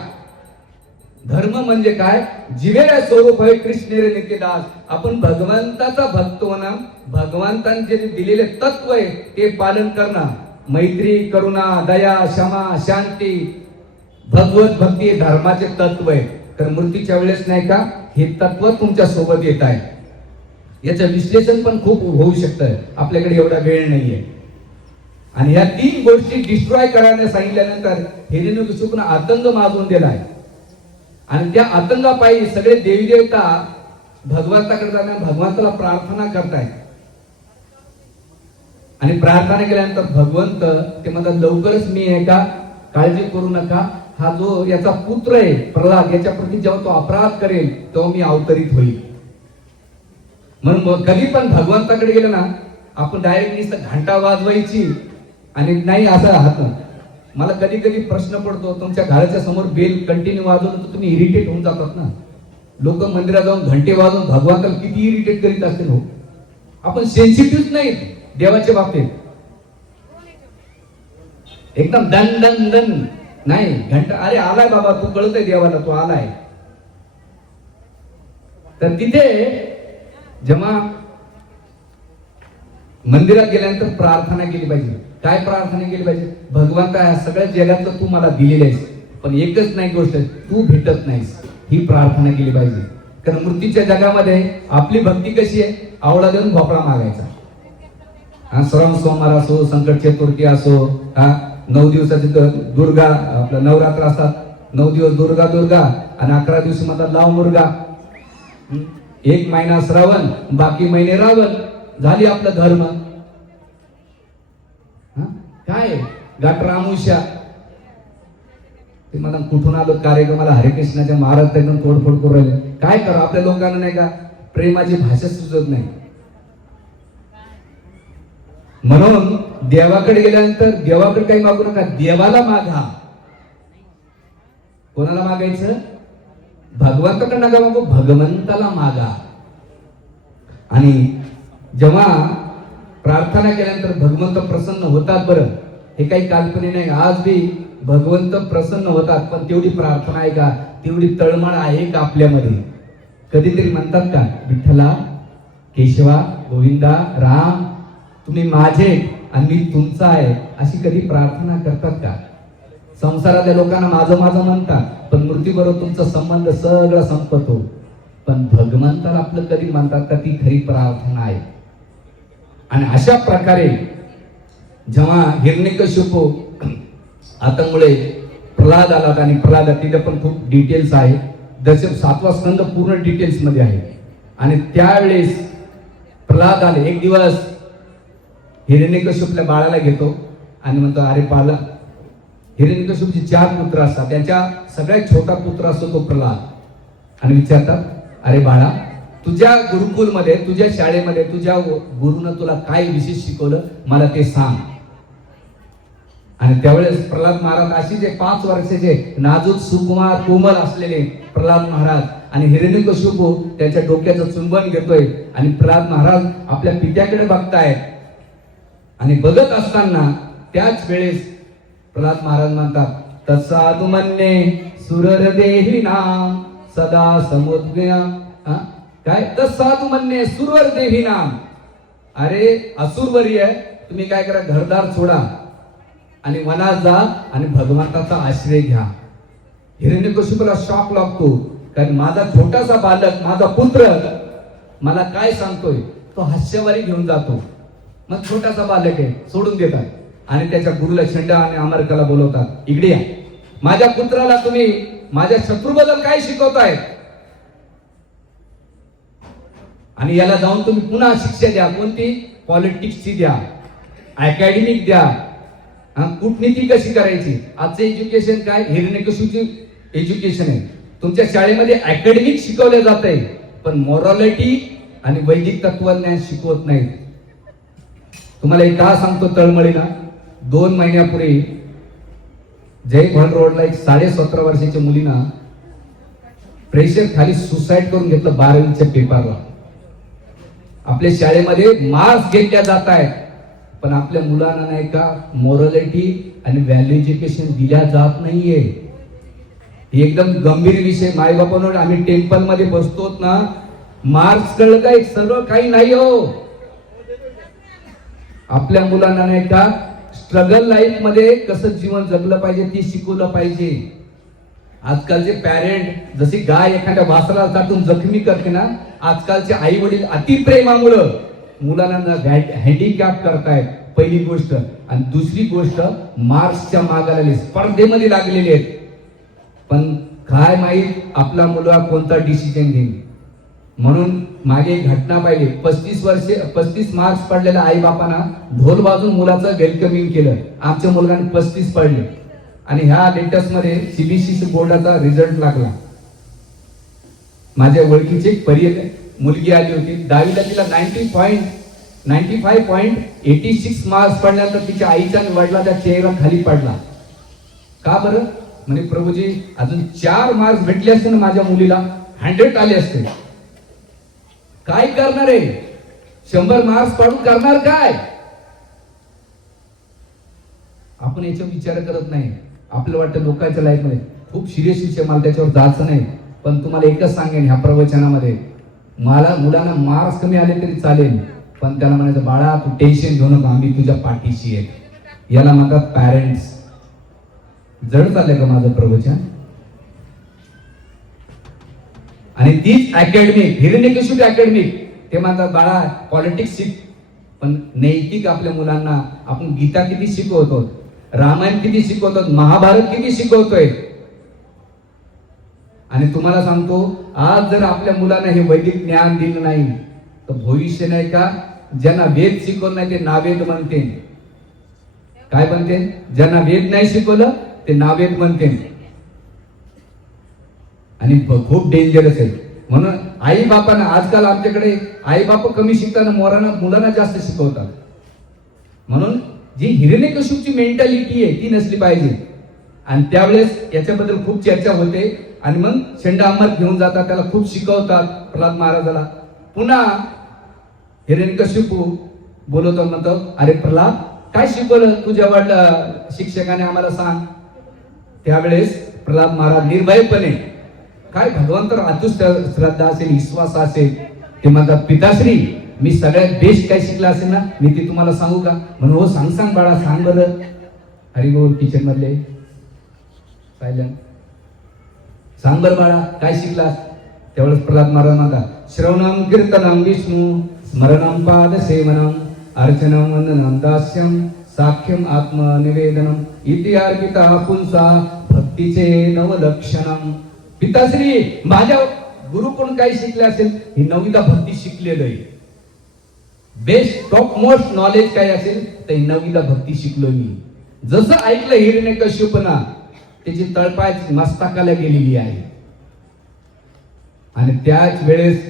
धर्म म्हणजे काय, जीवेला स्वरूप आहे कृष्ण रे नित्यदास. आपण भगवंताचा भक्त होणं, भगवंताने जे दिलेले तत्व आहे ते पालन करणं. मैत्री, करुणा, दया, क्षमा, शांती, भगवत भक्ती हे धर्माचे तत्व आहे. तर मृत्यूच्या वेळेस नाही का हे तत्व तुमच्या सोबत येत आहे. याचं विश्लेषण पण खूप होऊ शकतं, आपल्याकडे एवढा वेळ नाहीये. आणि या 3 गोष्टी डिस्ट्रॉय करायला सांगितल्यानंतर हिरण्यकशिपूने आतंक माजून दिलाय. आणि त्या आतंकापायी सगळे देवी देवता भगवंताकडे जाणार, भगवंताला प्रार्थना करतायत. आणि प्रार्थना केल्यानंतर भगवंत ते म्हणतात लवकरच मी आहे का, काळजी करू नका. हा जो याचा पुत्र आहे प्रल्हाद, याच्या प्रती जेव्हा तो अपराध करेल तेव्हा मी अवतरित होईल. म्हणून कधी पण भगवंताकडे गेलं ना आपण डायरेक्ट नुसतं घंटा वाजवायची आणि नाही असं हात. मला कधी कधी प्रश्न पडतो, तुमच्या घराच्या समोर बेल कंटिन्यू वाजवलं तर तुम्ही इरिटेट होऊन जातात ना. लोक मंदिरात जाऊन घंटे वाजवून भगवंताला किती इरिटेट करीत असतील हो. आपण सेन्सिटिव्ह नाही देवाच्या बाबतीत. एकदम दन दन दन नाही. घंटा अरे आलाय बाबा, तू कळतंय देवाला तू आलाय. तर तिथे जेव्हा मंदिरात गेल्यानंतर प्रार्थना केली पाहिजे. काय प्रार्थना केली पाहिजे, भगवंता सगळ्या जगातलं तू मला दिलेलं आहेस पण एकच नाही गोष्ट तू भेटत नाहीस, ही प्रार्थना केली पाहिजे. कारण मृत्यूच्या जगामध्ये आपली भक्ती कशी आहे, आवळा देऊन भोपळा मागायचा. श्रावण सोमवार असो, संकट चतुर्थी असो, 9 दिवसाची दुर्गा आपलं नवरात्र असतात, 9 दिवस दुर्गा दुर्गा आणि 11 दिवशी म्हणतात लाव मुर्गा. 1 महिना श्रावण, बाकी महिने रावण. झाली आपलं धर्म. काय गाठरामुषा ते मला कुठून आलो कार्यक्रमाला, हरे कृष्णाच्या महाराज एकदम तोडफोड करू राहिले. काय करा, आपल्या लोकांना नाही का प्रेमाची भाषा सुचत नाही. म्हणून देवाकडे गेल्यानंतर देवाकडे काही मागू नका, देवाला मागा. कोणाला मागायचं, भगवंताकडे नका मागू, भगवंताला मागा. आणि जेव्हा प्रार्थना केल्यानंतर भगवंत प्रसन्न होतात. बरं, हे काही काल्पनिक नाही, आज बी भगवंत प्रसन्न होतात. पण तेवढी प्रार्थना आहे का, तेवढी तळमळ आहे का आपल्यामध्ये. कधीतरी म्हणतात का विठ्ठला, केशवा, गोविंदा, राम तुम्ही माझे आणि मी तुमचा आहे, अशी कधी प्रार्थना करतात का. संसारातल्या लोकांना माझं माझं म्हणतात पण मृत्यूबरोबर तुमचा संबंध सगळा संपतो. पण भगवंताला आपलं कधी म्हणतात का, ती खरी प्रार्थना आहे. आणि अशा प्रकारे जेव्हा हिरण्यकशिपू आतंमुळे प्रल्हाद आला आणि प्रल्हाद तिथे पण खूप डिटेल्स आहे. 7वा स्कंद पूर्ण डिटेल्स मध्ये आहे. आणि त्यावेळेस प्रल्हाद आले. एक दिवस हिरण्यकश्यपल्या बाळाला घेतो आणि म्हणतो, अरे बाळा, हिरण्यकश्यपचे 4 पुत्र असतात, त्यांच्या सगळ्यात छोटा पुत्र असतो तो प्रल्हाद. आणि विचारतात, अरे बाळा, तुझ्या गुरुकुलमध्ये, तुझ्या शाळेमध्ये तुझ्या गुरुनं तुला काय विशेष शिकवलं, मला ते सांग. आणि त्यावेळेस प्रल्हाद महाराज अशी जे 5 वर्षाचे नाजूक सुकुमार कोमल असलेले प्रल्हाद महाराज आणि हिरण्यकश्यपू त्याच्या डोक्याचं चुंबन घेतोय आणि प्रल्हाद महाराज आपल्या पित्याकडे बघतायत. आणि बघत असताना त्याच वेळेस प्रल्हाद महाराज म्हणतात, तत्साधु मन्ये सुरर देही नाम सदा समुद्र. काय तत्साधु मन्ये सुरवर देही नाम. अरे असुरवर्य, तुम्ही काय करा, घरदार सोडा आणि वनात जा आणि भगवंताचा आश्रय घ्या. हिरण्यकश्यपूला शॉक लागतो, कारण माझा छोटासा बालक, माझा पुत्र मला काय सांगतोय. तो हास्यवारी घेऊन जातो. मग छोटासा बालक आहे, सोडून देतात आणि त्याच्या गुरुला शेंडा आणि अमरकाला बोलवतात, इकडे या, माझ्या पुत्राला तुम्ही माझ्या शत्रूबद्दल काय शिकवताय आणि याला जाऊन तुम्ही पुन्हा शिक्षा द्या. कोणती? पॉलिटिक्सची द्या, अकॅडमिक द्या, कूटनीती कशी करायची. आजचं एज्युकेशन काय? हिरण्यकश्यपूची एज्युकेशन आहे. तुमच्या शाळेमध्ये अकॅडमिक शिकवले जात आहे, पण मॉरॅलिटी आणि वैदिक तत्वज्ञान शिकवत नाही. तुम्हाला एक का सांगतो तळमळीला, 2 महिन्यापूर्वी जय भवन रोडला एक 17.5 वर्षाच्या मुलीना प्रेशर खाली सुसाईड करून घेतलं 12वीच्या पेपरला. आपल्या शाळेमध्ये मार्क्स घेतल्या जात आहेत, पण आपल्या मुलांना नाही का मॉरॅलिटी आणि व्हॅल्यू एज्युकेशन दिल्या जात नाहीये. एकदम गंभीर विषय. मायबापांवर आम्ही टेम्पल मध्ये बसतो ना, मार्क्स कळलं का, एक सर्व काही नाही हो. आपल्या मुलांना नाही का स्ट्रगल लाईफ मध्ये कसं जीवन जगलं पाहिजे ते शिकवलं पाहिजे. आजकालचे पॅरेंट जशी गाय एखाद्या वासराला चाटून जखमी करते ना, आजकालचे आई वडील अतिप्रेमामुळं मुलांना हँडिकॅप करतायत. पहिली गोष्ट. आणि दुसरी गोष्ट, मार्क्सच्या मागाला स्पर्धेमध्ये लागलेले आहेत, पण काय माहित आपला मुलगा कोणता डिसिजन घेईल. म्हणून मागे एक घटना पाहिली. 35 मार्क्स पडलेल्या आई बापांना ढोल वाजून मुलाचं वेलकमिंग केलं. आमच्या मुलाने 35 पडले आणि ह्या लेटेस्ट मध्ये सीबीएसई बोर्डाचा रिझल्ट लागला. माझ्या ओळखीची एक मुलगी आली होती, 10वीला तिला 95.86 मार्क्स पडल्यानंतर तिच्या आईचा आणि वडिलांचा चेहरा खाली पडला. का बरं? म्हणजे प्रभूजी, अजून 4 मार्क्स भेटले असते ना माझ्या मुलीला, 100 आले असते. काय करणार आहे? 100 मार्क्स पाडून करणार काय? आपण याचा विचार करत नाही. आपल्याला वाटतं लोकांच्या लाईफ मध्ये खूप सिरियस विषय, मला त्याच्यावर जायचं नाही. पण तुम्हाला एकच सांगेन ह्या प्रवचनामध्ये, मला मुलांना मार्क्स कमी आले तरी चालेल, पण त्याला म्हणायचं, बाळा तू टेन्शन घेऊ नको, आम्ही तुझ्या पाठीशी आहे. याला म्हणतात पॅरेंट्स. जड चाललंय का माझं प्रवचन? आणि तीच अकॅडमिक, हिरण्यकश्यप अकॅडमिक, ते म्हणतात बाळा पॉलिटिक्स शिक, पण नैतिक आपल्या मुलांना आपण गीता किती शिकवतो, रामायण किती शिकवतो, महाभारत किती शिकवतोय. आणि तुम्हाला सांगतो, आज जर आपल्या मुलांना हे वैदिक ज्ञान दिलं नाही तर भविष्य नाही का, ज्यांना वेद शिकवलं नाही ते नावेद म्हणते. काय म्हणते? ज्यांना वेद नाही शिकवलं ते नावेद म्हणते. आणि खूप डेंजरस आहे. म्हणून आई बापांना, आजकाल आमच्याकडे आई बाप कमी शिकताना मुलांना जास्त शिकवतात. म्हणून जी हिरण्यकश्यपूची मेंटॅलिटी आहे ती नसली पाहिजे. आणि त्यावेळेस याच्याबद्दल खूप चर्चा होते आणि मग शेंडा अमर घेऊन जातात, त्याला खूप शिकवतात प्रल्हाद महाराजाला. पुन्हा हिरण्यकश्यपू बोलवतो, म्हणतो, अरे प्रल्हाद, काय शिकवलं तुझ्या शिक्षकाने आम्हाला सांग. त्यावेळेस प्रल्हाद महाराज निर्भयपणे, काय भगवंतावर अतुट श्रद्धा असेल, विश्वास असेल, ते म्हणतात, पिताश्री मी सगळ्यात बेस्ट काय शिकला असेल ना, मी ते तुम्हाला सांगू का? म्हणून हो सांग बाळा, सांग बरं. हरी बोल. किचन मधले सायलेंट. सांग बरं बाळा, काय शिकलास? त्यावेळेस प्रल्हाद महाराज म्हणतात, श्रवणम कीर्तनम विष्णू स्मरणम पाद सेवनम अर्चनम वंदनम दास्यम साख्यम आत्मनिवेदनम इति अर्पिता पुंसा भक्तीचे नवलक्षणम. पिताश्री, माझ्या गुरुकडून काही शिकले असेल, ही 9वीला भक्ती शिकलेलं आहे. बेस्ट टॉप मोस्ट नॉलेज काय असेल तर 9वीला भक्ती शिकलो मी. जसं ऐकलं हिरण्यकश्यपना, त्याची तळपाय मस्तकाला गेलेली आहे. आणि त्याच वेळेस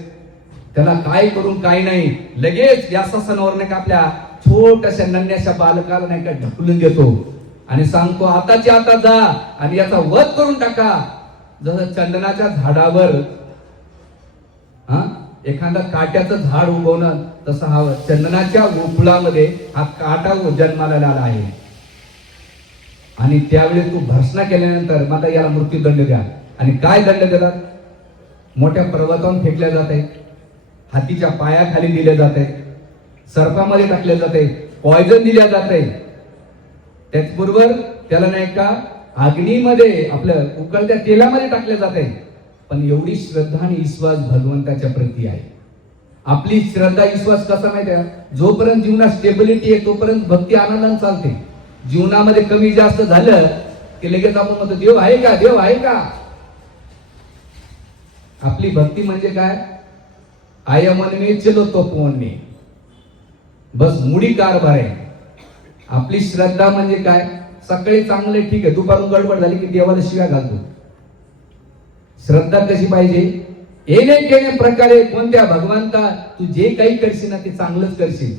त्याला काय करून काय नाही, लगेच व्यासासनावर नाही का आपल्या छोट्याशा नन्याशा बालकाला नाही का ढकलून देतो आणि सांगतो आताची आता जा आणि याचा वध करून टाका. जसं चंदनाच्या झाडावर एखादा काट्याचं झाड उगवणं, तसं हा चंदनाच्या उपळामध्ये हा काटा जन्माला आला आहे. आणि त्यावेळी तू भर्सना केल्यानंतर मला याला मृत्यूदंड द्या. आणि काय दंड देतात? मोठ्या पर्वतावरून फेकल्या जाते, हातीच्या पायाखाली दिले जाते, सर्पामध्ये टाकले जाते, पॉयझन दिल्या जाते. त्याचबरोबर त्याला नाही का अग्नीमध्ये आपलं उकळत्या तेलामध्ये टाकले जाते. पण एवढी श्रद्धा आणि विश्वास भगवंताच्या प्रती आहे. आपली श्रद्धा विश्वास कसा माहिती आहे? जोपर्यंत जीवनात स्टेबिलिटी आहे तोपर्यंत भक्ती आनंदाने चालते. जीवनामध्ये कमी जास्त झालं की लगेच आपण म्हणतो देव आहे का, देव आहे का. आपली भक्ती म्हणजे काय? आय मन में चलो तो फोन में, बस मुडी कारभार आहे. आपली श्रद्धा म्हणजे काय? सकाळी चांगले ठीक आहे, दुपारून गडबड झाली की देवाला शिव्या घालतो. श्रद्धा कशी पाहिजे? येणे केणे प्रकारे कोणत्या भगवंता तू जे काही करशील ना ते चांगलंच करशील.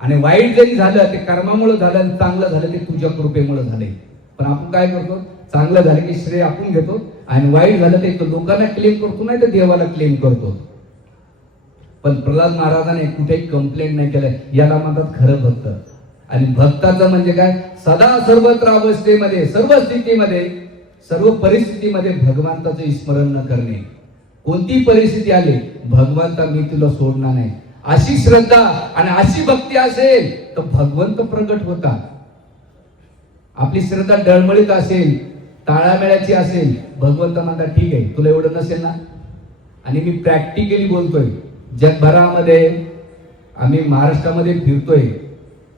आणि वाईट जरी झालं ते कर्मामुळे झालं आणि चांगलं झालं ते तुझ्या कृपेमुळे झाले. पण आपण काय करतो? चांगलं झालं की श्रेय आपण घेतो आणि वाईट झालं ते लोकांना क्लेम करतो, नाही तर देवाला क्लेम करतो. पण प्रल्हाद महाराजांनी कुठेही कंप्लेंट नाही केलं. याला म्हणतात खरं भक्त. आणि भक्ताचं म्हणजे काय? सदा सर्वत्र अवस्थेमध्ये, सर्व स्थितीमध्ये, सर्व परिस्थितीमध्ये भगवंताचं स्मरण न करणे. कोणती परिस्थिती आली, भगवंता मी तुला सोडणार नाही, अशी श्रद्धा आणि अशी भक्ती असेल तर भगवंत प्रगट होतात. आपली श्रद्धा डळमळीत असेल, ताळामेळाची असेल, भगवंत म्हणतात ठीक आहे तुला एवढं नसेल ना. आणि मी प्रॅक्टिकली बोलतोय, जगभरामध्ये आम्ही महाराष्ट्रामध्ये फिरतोय,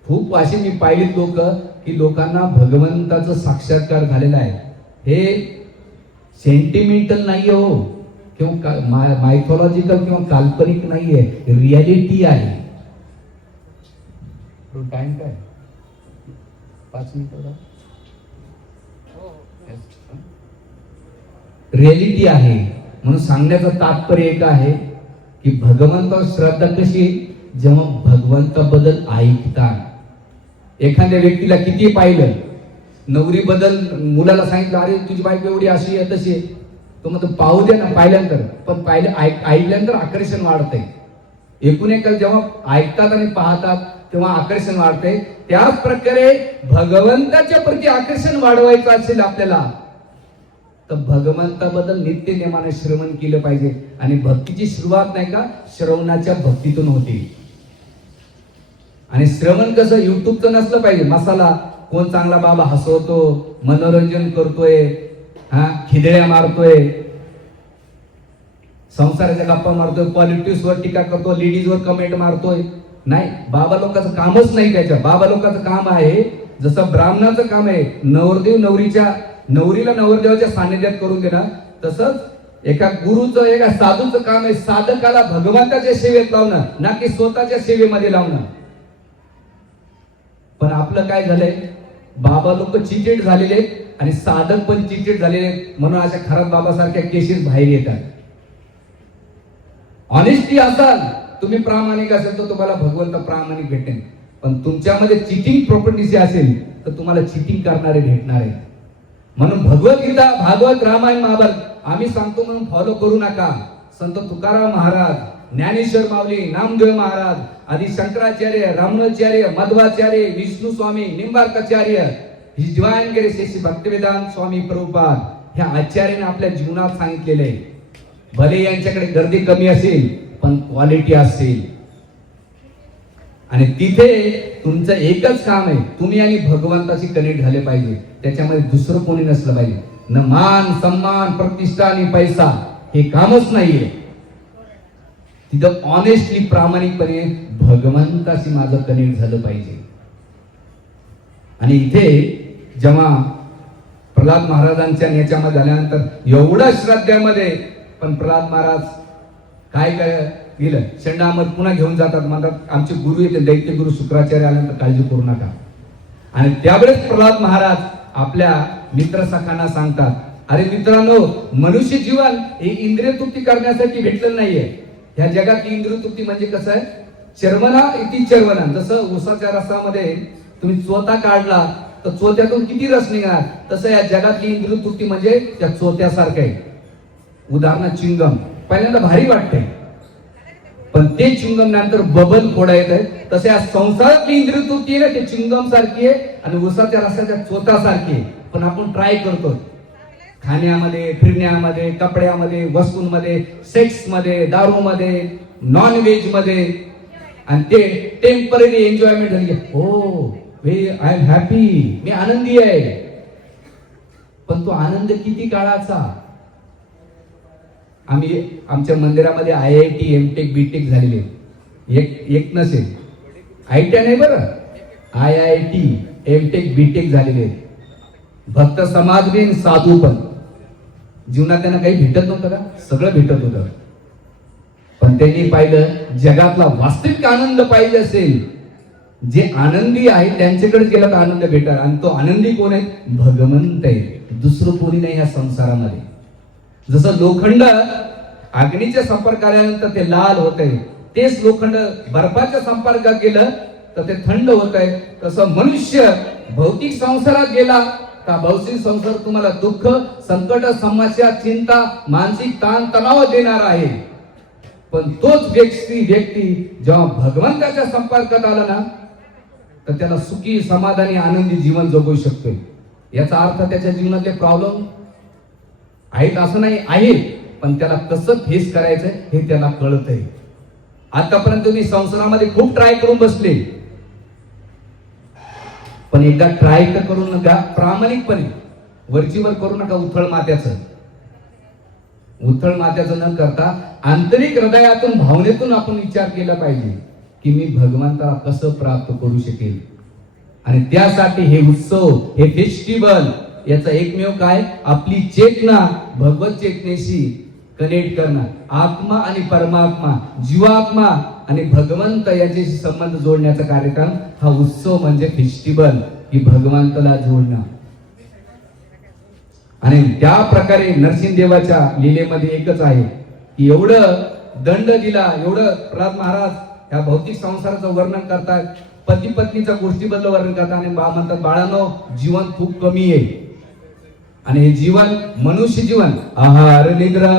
खूप अशी मी पाहिलीत लोक की लोकांना भगवंताचं साक्षात्कार झालेला आहे. हे सेंटिमेंटल नाहीये हो, किंवा मायथॉलॉजिकल किंवा काल्पनिक नाहीये, रियालिटी आहे. टाइम काय? 5 मिनिटं. रियालिटी आहे. म्हणून सांगण्याचं तात्पर्य एक आहे की भगवंतावर श्रद्धा कशी? जेव्हा भगवंताबद्दल ऐकतात. एखाद्या व्यक्तीला किती पाहिलं, नवरी बद्दल मुलाला सांगितलं अरे तुझी बायको एवढी अशी आहे तशी आहे, तो म्हणतो पाहू दे ना पाहिल्यानंतर. पण ऐकल्यानंतर आकर्षण वाढतंय. एकूण एक जेव्हा ऐकतात आणि पाहतात तेव्हा आकर्षण वाढते. त्याच प्रकारे भगवंताच्या प्रती आकर्षण वाढवायचं असेल आपल्याला तर भगवंताबद्दल नित्य नेमाने श्रवण केलं पाहिजे. आणि भक्तीची सुरुवात नाही का श्रवणाच्या भक्तीतून होते. आणि श्रवण कसं युट्यूबचं नसलं पाहिजे. मसाला कोण चांगला बाबा हसवतो, मनोरंजन करतोय, खिदळ्या मारतोय, संसाराच्या गप्पा मारतोय, पॉलिटिक्स वर टीका करतो, लेडीज वर कमेंट मारतोय. नाही, बाबा लोकांचं कामच नाही. त्याच्या बाबा लोकांचं काम आहे जसं ब्राह्मणाचं काम आहे नवरदेव नवरीला नवरदेवाच्या सानिध्यात करून देणं, तसंच एका गुरुचं एका साधूचं काम आहे साधकाला भगवंताच्या सेवेत लावणं, ना की स्वतःच्या सेवेमध्ये लावणं. पण आपलं काय झालंय? बाबा लोक चिटेड झालेले आहेत आणि साधक पण चिटेड झालेले आहेत. म्हणून अशा खराब बाबासारख्या केसेस बाहेर येतात. ऑनेस्टी असाल, तुम्ही प्रामाणिक असेल तर तुम्हाला भगवंत प्रामाणिक भेटेल. पण तुमच्यामध्ये चिटिंग प्रॉपर्टीज असेल तर तुम्हाला चिटिंग करणारे भेटणार आहे. म्हणून भगवद्गीता, भागवत, रामायण, महाभारत आम्ही सांगतो म्हणून फॉलो करू नका. संत तुकाराम महाराज, ज्ञानेश्वर माऊली, Namdev Maharaj, Adi Shankaracharya, Ramanujacharya, Madhvacharya, Vishnu Swami, Nimbarkacharya, his divine grace Shri Bhaktivedanta Swami Prabhupada, ह्या आचार्याने आपल्या जीवनात सांगितलेले आहे. भले यांच्याकडे गर्दी कमी असेल पण क्वालिटी असेल. आणि तिथे तुमचं एकच काम आहे, तुम्ही आणि भगवंताशी कनेक्ट झाले पाहिजे. त्याच्यामध्ये दुसरं कोणी नसलं पाहिजे. न मान, सन्मान, प्रतिष्ठा आणि पैसा हे कामच नाहीये. तिथं ऑनेस्टली प्रामाणिकपणे भगवंताशी माझं कनेक्ट झालं पाहिजे. आणि इथे जेव्हा प्रल्हाद महाराजांच्या याच्यामध्ये झाल्यानंतर एवढ्या श्रद्धेमध्ये पण प्रल्हाद महाराज काय गेलं, शेंडामत पुन्हा घेऊन जातात, म्हणतात आमचे गुरु येते दैत्य गुरु शुक्राचार्य आल्यानंतर काळजी करू नका. आणि त्यावेळेस प्रल्हाद महाराज आपल्या मित्र सखांना सांगतात, अरे मित्रांनो, मनुष्य जीवन हे इंद्रिय तृप्ती करण्यासाठी भेटलेलं नाहीये. ह्या जगातली इंद्रिय तृप्ती म्हणजे कसं आहे, चर्मना इति चर्वना. जसं उसाच्या रसामध्ये तुम्ही चोथा काढला तर चोथ्यातून किती रस निघणार, तसं या जगातली इंद्रिय तृप्ती म्हणजे त्या चोथ्यासारखं आहे. उदाहरणार्थ चिंगम पहिल्यांदा भारी वाटते, पण ते चिंगम नंतर बबल फोडायचं आहे. तसे या संसारातली इंद्रिय तृप्ती आहे ना, ते चिंगम सारखी आहे आणि उसाच्या रसाच्या चोथ्यासारखी आहे. पण आपण ट्राय करतो खाण्यामध्ये, फिरण्यामध्ये, कपड्यामध्ये, वस्तूंमध्ये, सेक्समध्ये, दारूमध्ये, नॉन व्हेज मध्ये, आणि ते टेम्पररी एन्जॉयमेंट झाली. हो आय एम हॅपी, मी आनंदी आहे. पण तो आनंद किती काळाचा? आम्ही आमच्या मंदिरामध्ये IIT MTech BTech झालेले एक नसेल, IIT नाही बरं, IIT MTech BTech झालेले भक्त समाज बिन साधू पण. जीवनात त्यांना काही भेटत नव्हतं का? सगळं भेटत होतं. पण त्यांनी पाहिलं जगातला वास्तविक आनंद पाहिजे असेल, जे आनंदी आहे त्यांच्याकडे गेला तर आनंद भेटणार. आणि तो आनंदी कोण आहे? भगवंत आहे, दुसरं कोणी नाही या संसारामध्ये. जसं लोखंड अग्नीच्या संपर्कात आल्यानंतर ते लाल होत आहे, तेच लोखंड बर्फाच्या संपर्कात गेलं तर ते थंड होत आहे. तसं मनुष्य भौतिक संसारात गेला का भौतिक संसार तुम्हाला दुःख, संकट, समस्या, चिंता, मानसिक ताण तणाव देणार आहे. पण तोच व्यक्ती जेव्हा भगवंताच्या संपर्कात आला ना, तर त्याला सुखी, समाधानी, आनंदी जीवन जगू शकतोय. याचा अर्थ त्याच्या जीवनातले प्रॉब्लेम आहेत असं नाही, आहे, पण त्याला कसं फेस करायचं हे त्याला कळत आहे. आतापर्यंत तुम्ही संसारामध्ये खूप ट्राय करून बसले, पण एकदा ट्राय तर करू नका प्रामाणिकपणे, वरचीवर करू नका उथळ मात्याचं न करता आंतरिक हृदयातून, भावनेतून आपण विचार केला पाहिजे की मी भगवंताला कसं प्राप्त करू शकेल. आणि त्यासाठी हे उत्सव, हे फेस्टिवल, याचा एकमेव काय, आपली चेतना भगवत चेतनेशी कनेक्ट करणं. आत्मा आणि परमात्मा, जीवात्मा आणि भगवंत याच्याशी संबंध जोडण्याचा कार्यक्रम हा उत्सव म्हणजे फेस्टिवल, की भगवंताला जोडणं. आणि त्या प्रकारे नरसिंहदेवाच्या लीलेमध्ये एकच आहे की एवढं दंड दिला, एवढं प्रल्हाद महाराज या भौतिक संसाराचं वर्णन करतात, पती पत्नीच्या गोष्टीबद्दल वर्णन करतात आणि म्हणतात बाळांनो, जीवन खूप कमी आहे. आणि हे जीवन, मनुष्य जीवन, आहार निद्रा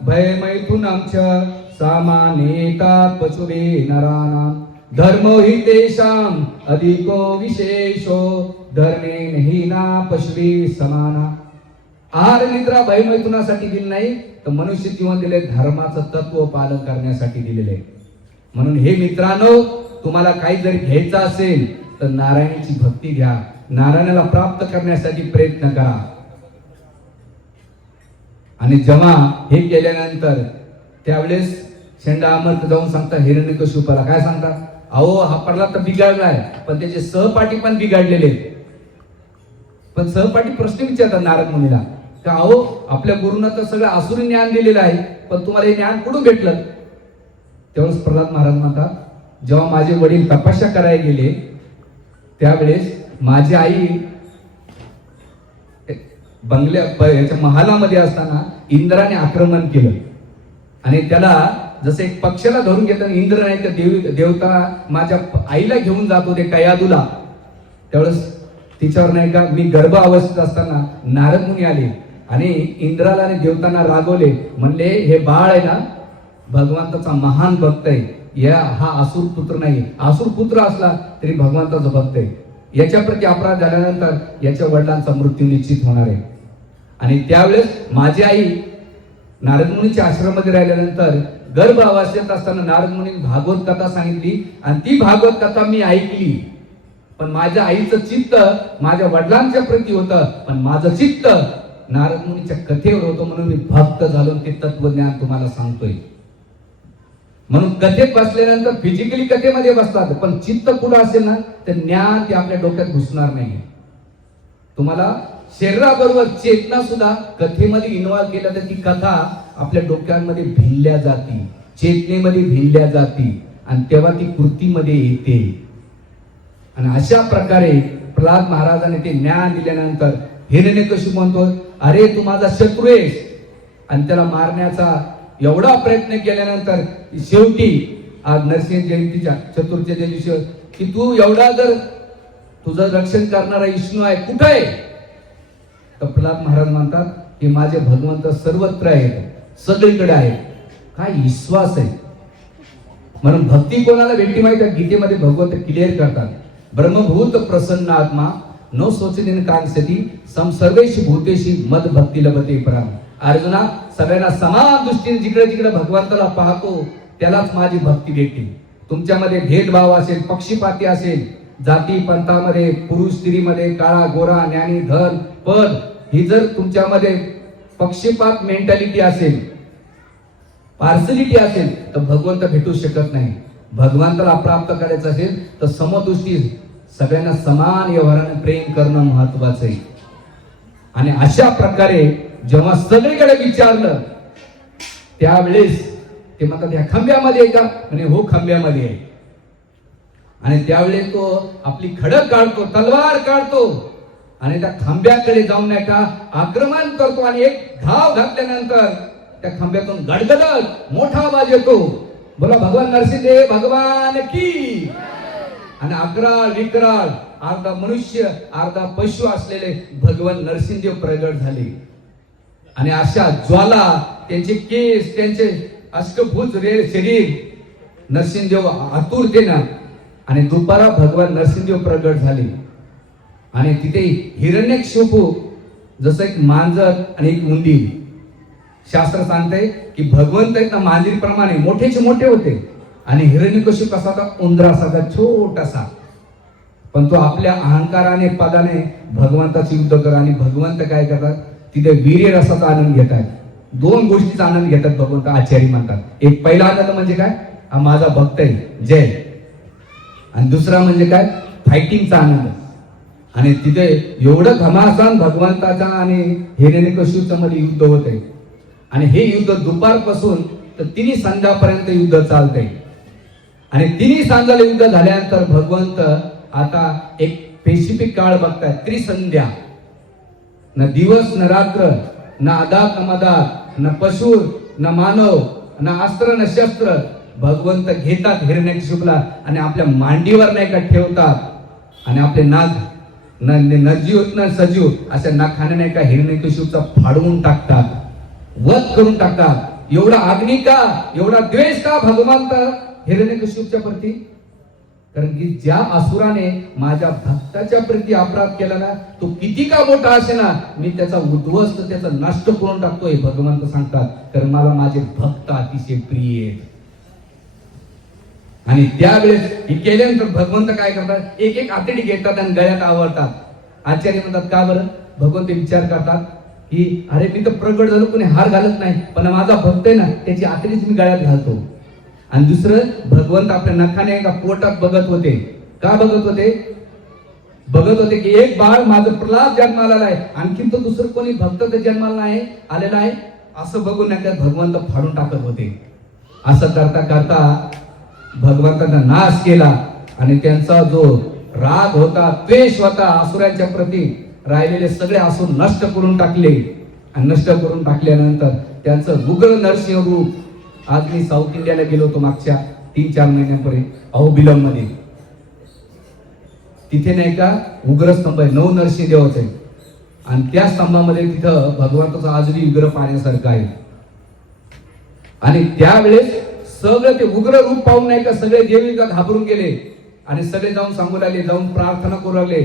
भय मैथुन आमच्या सामानेतात पशुभे नरानाम धर्मो हि तेषां अधिको विशेषो धर्मे नहि ना पशुभे समाना. आहार निद्रा भय मैथुनासाठी दिले नाही, तर मनुष्य जीवन दिले धर्माचं तत्व पालन करण्यासाठी दिलेले. म्हणून हे मित्रांनो, तुम्हाला काही जरी घ्यायचं असेल तर नारायणाची भक्ती घ्या, नारायणाला प्राप्त करण्यासाठी प्रयत्न करा. आणि जेव्हा हे केल्यानंतर त्यावेळेस शेंडा अमर्त जाऊन सांगतात हिरण्यकशिपूला, काय सांगतात, अहो हा प्रल्हाद तर बिघडलाय, पण त्याचे सहपाठी पण बिघडलेले. पण सहपाठी प्रश्न विचारतात नारद मुनीला का अहो आपल्या गुरुनं तर सगळं आसुरी ज्ञान दिलेलं आहे, पण तुम्हाला हे ज्ञान कुठून भेटलं? तेव्हाच प्रल्हाद महाराज म्हणतात, जेव्हा माझे वडील तपस्या करायला गेले त्यावेळेस माझी आई याच्या महालामध्ये असताना इंद्राने आक्रमण केलं आणि त्याला जसं एक पक्षाला धरून घेताना इंद्र नाही तर देवता माझ्या आईला घेऊन जात होते कयादूला. त्यावेळेस तिच्यावर नाही का मी गर्भ अवस्थेत असताना नारद मुनी आले आणि इंद्राला आणि देवतांना रागवले, म्हणले हे बाळ आहे ना भगवंताचा महान भक्त आहे, हा आसुर पुत्र नाही, आसुर पुत्र असला तरी भगवंताचा भक्त आहे, याच्या प्रती अपराध झाल्यानंतर याच्या वडिलांचा मृत्यू निश्चित होणार आहे. आणि त्यावेळेस माझी आई नारद मुनीच्या आश्रमामध्ये राहिल्यानंतर गर्भ अवस्थेत असताना नारद मुनीने भागवत कथा सांगितली आणि ती भागवत कथा मी ऐकली. पण माझ्या आईचं चित्त माझ्या वडिलांच्या प्रती होतं, पण माझं चित्त नारद मुनीच्या कथेवर होतं. म्हणून मी भक्त झालो, ते तत्वज्ञान तुम्हाला सांगतोय. म्हणून कथेत बसल्यानंतर फिजिकली कथेमध्ये बसतात, पण चित्त कुठं असेल ना तर ज्ञान ते आपल्या डोक्यात घुसणार नाही. तुम्हाला शरीराबरोबर चेतना सुद्धा कथेमध्ये इन्व्हॉल्व केलं तर ती कथा आपल्या डोक्यांमध्ये भिनल्या जाती, चेतनेमध्ये भिनल्या जाती आणि तेव्हा ती कृतीमध्ये येते. आणि अशा प्रकारे प्रल्हाद महाराजांनी ते ज्ञान दिल्यानंतर हिरण्यकशिपू म्हणतो, अरे तू माझा शत्रू आहेस. आणि त्याला मारण्याचा एवढा प्रयत्न केल्यानंतर शेवटी आज नरसिंह जयंतीच्या चतुर्थीच्या दिवशी की तू एवढा जर तुझं रक्षण करणारा विष्णू आहे कुठं आहे, तर प्रल्हाद महाराज म्हणतात की माझे भगवंत सर्वत्र आहेत, सगळीकडे आहेत. काय विश्वास आहे. म्हणून भक्ती कोणाला भेटली माहिती आहे, गीतेमध्ये भगवंत क्लिअर करतात, ब्रह्मभूत प्रसन्न आत्मा न सोचनीन कांक्षती सम सर्वेशी भूतेशी मद भक्ती लभते पराम. अर्जुना, सगळ्यांना समान दृष्टीने जिकडे जिकडे भगवंताला पाहतो त्यालाच माझी भक्ती भेटते. तुमच्यामध्ये भेदभाव असेल, पक्षपाती असेल, जाती पंथामध्ये, पुरुष स्त्रीमध्ये, काळा गोरा, ज्ञानी धन पद, ही जर तुमच्यामध्ये पक्षपात मेंटॅलिटी असेल, पार्सलिटी असेल, तर भगवंत भेटू शकत नाही. भगवंताला प्राप्त करायचं असेल तर समदृष्टी, सगळ्यांना समान व्यवहाराने प्रेम करणं महत्वाचं आहे. आणि अशा प्रकारे जेव्हा सगळीकडे विचारलं त्यावेळेस ते म्हणतात ह्या खांब्यामध्ये आहे का, म्हणे हो खांब्यामध्ये आहे. आणि त्यावेळेस तो आपली खडक काढतो, तलवार काढतो आणि त्या खांब्याकडे जाऊन नाही का आक्रमण करतो. आणि एक घाव घातल्यानंतर त्या खांब्यातून गडगडत मोठा आवाज येतो, बोला भगवान नरसिंहदेव भगवान की. आणि अकराळ विकराळ, अर्धा मनुष्य अर्धा पशु असलेले भगवान नरसिंहदेव प्रगट झाले. आणि अशा ज्वाला, त्यांचे केस, त्यांचे अष्टभुज शरीर नरसिंहदेव आतुरतेनं, आणि दुपारा भगवान नरसिंहदेव प्रगट झाले. आणि तिथे हिरण्यकशिपू जसं एक मांजर आणि एक उंदीर, शास्त्र सांगते की भगवंत एक मांजरीप्रमाणे मोठेचे मोठे होते आणि हिरण्यकशिपू कसा होता, उंदरासारखा छोटासा. पण तो आपल्या अहंकाराने पदाने भगवंताचे युद्ध कर. आणि भगवंत काय करतात, तिथे वीर्य रसाचा आनंद घेतात. दोन गोष्टीचा आनंद घेतात भगवंत, आचार्य म्हणतात. एक पहिला आनंद म्हणजे काय, हा माझा भक्त आहे जय. आणि दुसरा म्हणजे काय, फायटिंगचा आनंद. आणि तिथे एवढं घमासान भगवंताचा आणि हिरण्यकशिपूच्या मध्ये युद्ध होत आहे. आणि हे युद्ध दुपारपासून तर तिन्ही संध्यापर्यंत युद्ध चालतंय. आणि तिन्ही सांजाला युद्ध झाल्यानंतर भगवंत आता एक स्पेसिफिक काळ बघताय, त्रिसंध्या. न दिवस न रात्र, न आदात न मदात, न पशु न मानव, न अस्त्र न शस्त्र. भगवंत घेतात हिरण्यकशिपूला आणि आपल्या मांडीवर नाही का ठेवतात. आणि आपले नाग न निर्जीव न सजीव अशा नाखाने नाही का हिरण्यकशिपूचा फाडवून टाकतात, वध करून टाकतात. एवढा अग्नी का, एवढा द्वेष का भगवंत हिरण्यकशिपूच्या प्रती? कारण की ज्या असुराने माझ्या भक्ताच्या प्रती अपराध केला ना, तो किती का मोठा असे ना, मी त्याचा उद्ध्वस्त, त्याचा नष्ट करून टाकतोय भगवंत सांगतात. कारण मला माझे भक्त अतिशय प्रिय आहेत. आणि त्यावेळेस हे केल्यानंतर भगवंत काय करतात, एक एक आतडी घेतात आणि गळ्यात आवडतात. आचार्य म्हणतात का बरं, भगवंत विचार करतात की अरे मी तर प्रगट झालो, कोणी हार घालत नाही, पण माझा भक्त आहे ना त्याची आतडीच मी गळ्यात घालतो. आणि दुसरं, भगवंत आपल्या नखाने एका पोटात बघत होते. का बघत होते, बघत होते की एक बाळ माझं प्रल्हाद जन्माला आहे, आणखीन तो दुसरं कोणी भक्त तर जन्माला नाही आलेला आहे, असं बघून नका भगवंत फाडून टाकत होते. असं करता करता भगवंतांना नाश केला. आणि त्यांचा जो राग होता, द्वेष होता असुरांच्या प्रती, राहिलेले सगळे असुर नष्ट करून टाकले. आणि नष्ट करून टाकल्यानंतर त्यांचं उग्र नरसिंह रूप, आज मी साऊथ इंडियाला गेलो होतो मागच्या 3-4 महिन्यांपूर्वी अहोबिलम मध्ये. तिथे नाही का उग्र स्तंभ आहे, 9 नरसिंह देवाचे. आणि त्या स्तंभामध्ये तिथं भगवंताचा आजही विग्रह पाहण्यासारखा आहे. आणि त्यावेळेस सगळं ते उग्र रूप पाहून नाही का सगळे देवी घाबरून गेले. आणि सगळे जाऊन सांगू लागले, जाऊन प्रार्थना करू लागले.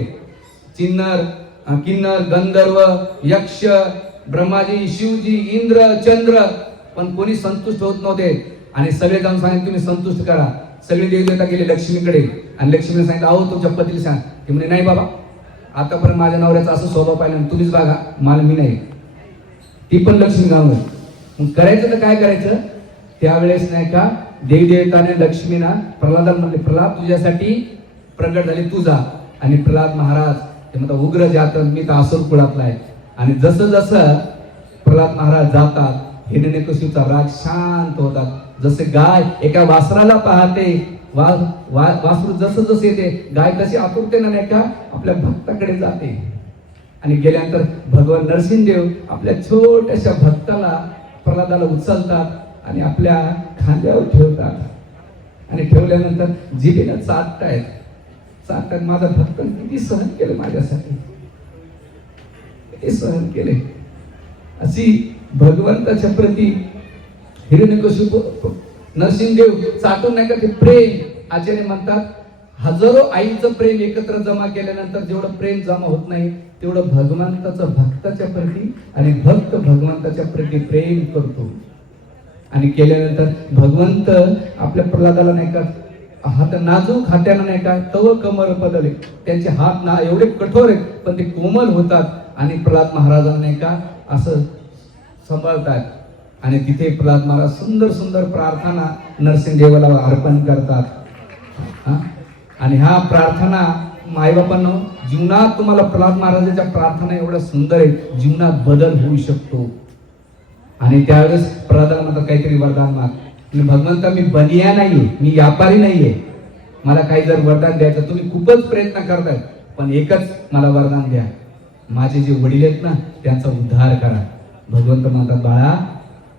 किन्नर, गंधर्व, यक्ष, ब्रह्माजी, शिवजी, इंद्र, चंद्र, पण कोणी संतुष्ट होत नव्हते. आणि सगळे जाऊन सांगितले तुम्ही संतुष्ट करा. सगळे देवदेवता गेले लक्ष्मीकडे. आणि लक्ष्मीने सांगितलं अहो तुमच्या पतीला सांग. ते म्हणे नाही बाबा, आतापर्यंत माझ्या नवऱ्याचा असं स्वभाव पाहिला, तुम्हीच बघा, मला मी नाही. ती पण लक्ष्मी गाव. मग करायचं तर काय करायचं, त्यावेळेस नाही का देवदेवताने लक्ष्मीना प्रल्हादाला म्हणले प्रल्हाद तुझ्यासाठी प्रगट झाले, तू जा. आणि प्रल्हाद महाराज ते म्हणतात उग्र जात, मी तर असुर कुळातला आहे. आणि जसं जसं प्रल्हाद महाराज जातात, हिरण्यकशिपूचा राग शांत होतात. जसे गाय एका वासराला पाहते, वासरू जसं जसं येते, गाय कशी आतुरतेने नाही का आपल्या भक्ताकडे जाते. आणि गेल्यानंतर भगवान नरसिंहदेव आपल्या छोट्याशा भक्ताला, प्रल्हादाला उचलतात आणि आपल्या खांद्यावर ठेवतात आणि ठेवल्यानंतर जिभेला चाटतायत. माझा भक्त किती सहन केलं माझ्यासाठी, किती सहन केले. अशी भगवंताच्या प्रती हिरण्यकशिपू नरसिंहदेव चाटून नाही का ते प्रेम. आचार्य म्हणतात हजारो आईचं प्रेम एकत्र जमा केल्यानंतर जेवढं प्रेम जमा होत नाही तेवढं भगवंताचं भक्ताच्या प्रती आणि भक्त भगवंताच्या प्रती प्रेम करतो. आणि केल्यानंतर भगवंत आपल्या प्रल्हादाला नाही का हात नाजूक हात्यानं नाही का तव कमर बदलले, त्यांचे हात ना एवढे कठोर आहेत पण ते कोमल होतात आणि प्रल्हाद महाराजांना नाही का असं सांभाळतात. आणि तिथे प्रल्हाद महाराज सुंदर सुंदर प्रार्थना नरसिंहदेवाला अर्पण करतात. आणि हा प्रार्थना मायबापांनो, जीवनात तुम्हाला प्रल्हाद महाराजांच्या प्रार्थना एवढ्या सुंदर आहेत, जीवनात बदल होऊ शकतो. आणि त्यावेळेस प्रल्हादाला म्हणतात काहीतरी वरदान माग. भगवंता मी बनिया नाहीये, मी व्यापारी नाहीये, मला काही जर वरदान द्यायचं, तुम्ही खूपच प्रयत्न करताय पण एकच मला वरदान द्या, माझे जे वडील आहेत ना त्यांचा उद्धार करा. भगवंत म्हणतात बाळा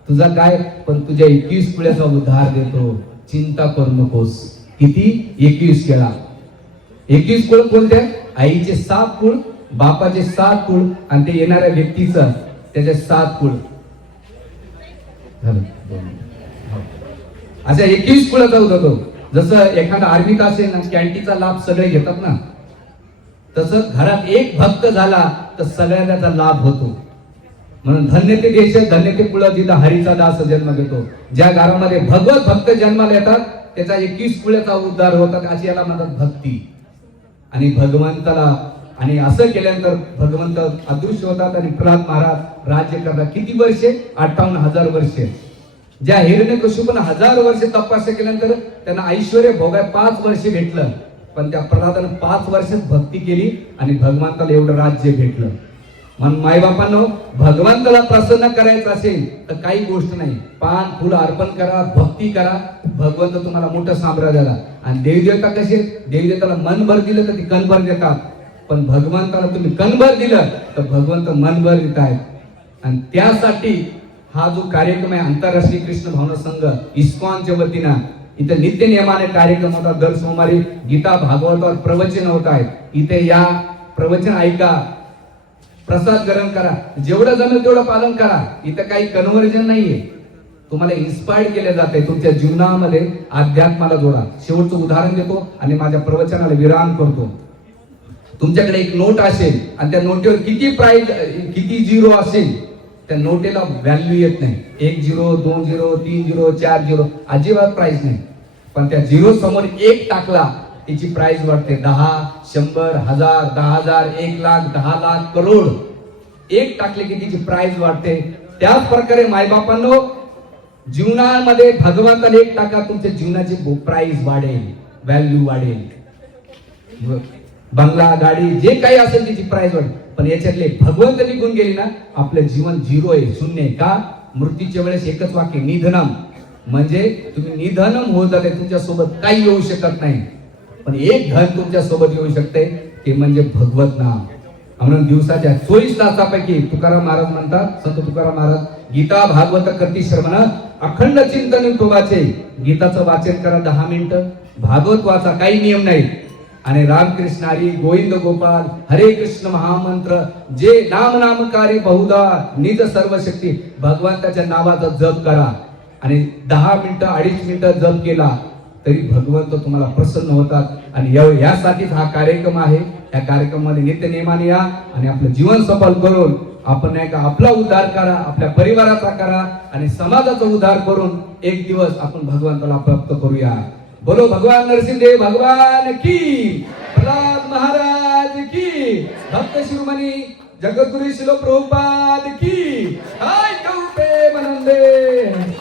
तुझा काय, पण तुझ्या 21 पिढ्याचा उद्धार देतो, चिंता करू नकोस. किती? 21 वेळा. 21 कुळ कोणत्या? आईचे 7 कुळ, बापाचे 7 कुळ आणि ते येणाऱ्या व्यक्तीचं त्याचे 7 कुळ. अशा 21 कुळाचा होता तो. जसं एखादा आर्मीत असेल ना, कॅन्टीचा लाभ सगळे घेतात ना, तसं घरात एक भक्त झाला तर सगळ्यांना त्याचा लाभ होतो. म्हणून धन्य ते देश, धन्य ते कुळ जिथं हरीचा दास जन्म घेतो. ज्या घरामध्ये भगवत भक्त जन्माला येतात त्याचा 21 कुळाचा उद्धार होतात, अशी याला म्हणतात भक्ती. आणि भगवंताला आणि असं केल्यानंतर भगवंत अदृश्य होतात आणि प्रल्हाद महाराज राज्य करतात. किती वर्षे? 58,000 वर्षे. ज्या हिरण्यकशिपूने 1000 वर्षे तपस्या केल्यानंतर त्यांना ऐश्वर्य भोगाय 5 वर्षे भेटलं, पण त्या प्रल्हादानं 5 वर्षात भक्ती केली आणि भगवंताला एवढं राज्य भेटलं. म्हणून मायबापांनो, भगवंताला प्रसन्न करायचं असेल तर काही गोष्ट नाही, पान फुलं अर्पण करा, भक्ती करा, भगवंत तुम्हाला मोठं साम्राज्य द्याला. आणि देवदेवता कसे? देवदेवताला मनभर दिलं तर ती कणभर देतात, पण भगवंताला तुम्ही कणभर दिलं तर भगवंत मनभर देत आहेत. आणि त्यासाठी हा जो कार्यक्रम आहे आंतरराष्ट्रीय कृष्ण भावना संघ इस्कॉनच्या वतीनं इथे नित्य नियमाने कार्यक्रम होतात. दर सोमवारी गीता भागवतावर प्रवचन होत आहेत. इथे या, प्रवचन ऐका, प्रसाद ग्रहण करा, जेवढं जमेल तेवढं पालन करा. इथं काही कन्व्हर्जन नाहीये, तुम्हाला इन्स्पायर्ड केले जाते. तुमच्या जीवनामध्ये अध्यात्माला जोडा. शेवटचं उदाहरण देतो आणि माझ्या प्रवचनाला विराम करतो. तुमच्याकडे एक नोट असेल आणि त्या नोटेवर किती प्राइस, किती झिरो असेल, त्या नोटेला व्हॅल्यू येत नाही. 1 0, 2 0, 3 0, 4 0 अजिबात प्राइस नाही. पण त्या झिरो समोर 1 टाकला त्याची प्राइस वाढते. 10, 100, 1000, 10,000, 1 लाख, 10 लाख, करोड. 1 टाकले की तिची प्राइस वाढते. त्याच प्रकारे मायबापांनो, जीवनामध्ये भगवंताला 1 टाका, तुमच्या जीवनाची प्राइस वाढेल, व्हॅल्यू वाढेल. बंगला, गाडी, जे काही असेल त्याची प्राइस वाढेल. पण याच्यातले भगवंत निघून गेली ना, आपलं जीवन 0 आहे, 0 आहे. का? मृत्यूच्या वेळेस एकच वाक्य, निधनम. म्हणजे तुम्ही निधनम होत जाते, तुमच्या सोबत काही येऊ शकत नाही, पण एक धन तुमच्या सोबत येऊ शकते, ते म्हणजे भगवत नाम. म्हणून दिवसाच्या 24 तासापैकी तुकाराम महाराज म्हणतात, संत तुकाराम महाराज, गीता भागवत करती श्रवण, अखंड चिंतन तुवाचे. गीताचं वाचन करा 10 मिनिटं, भागवत वाचा, काही नियम नाही. आणि रामकृष्ण हरी, गोविंद गोपाल, हरे कृष्ण महामंत्र, जे नाम नामकारी बहुधा, निज सर्व शक्ती, भगवंताच्या नावाचा जप करा. आणि 10 मिनिटं, 2.5 मिनिटं जप केला तरी भगवंत तुम्हाला प्रसन्न होतात. आणि यासाठीच हा कार्यक्रम आहे. या कार्यक्रमामध्ये नित्य नेमाने या आणि आपलं जीवन सफल करून आपण नाही का आपला उद्धार करा, आपल्या परिवाराचा करा आणि समाजाचा उद्धार करून एक दिवस आपण भगवंताला प्राप्त करूया. बोलो भगवान नरसिंहदेव भगवान की, प्रल्हाद महाराज की, भक्त शिरोमणी जगद्गुरु श्रील प्रभुपाद की, काय कहू प्रेमानंदे.